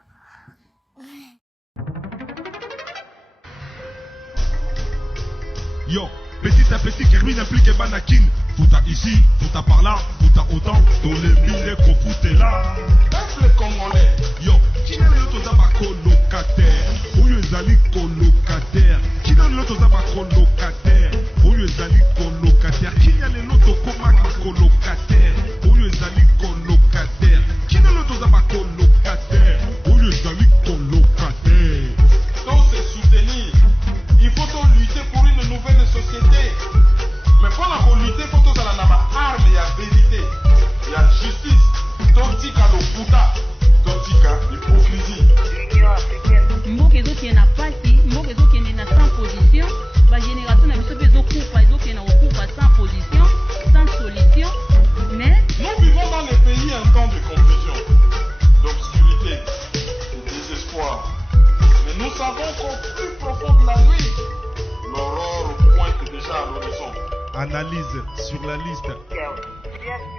Yo, petit à petit, Kerwin implique Banakin. Tout à ici, tout à par là, tout à autant. Tous les mille qu'on fout là. Peuple congolais. Yo, qui n'a le toza ba colocataire? Où les ali colocataire? Qui n'a le toza ba colocataire? Où les ali colocataire? Qui n'a le loto koma colocataire? Où les ali colocataire? Qui n'a le toza ba colocataire? Où les ali colocataire? Donc c'est soutenir. Il faut donc lutter pour une nouvelle société. Mais pour la lutter, il faut que ça ait arme, il y a vérité, il y a justice. Tontika le Bouddha, Tontika l'hypocrisie. Mboka ezotie na pasi Analyse sur la liste. Yes.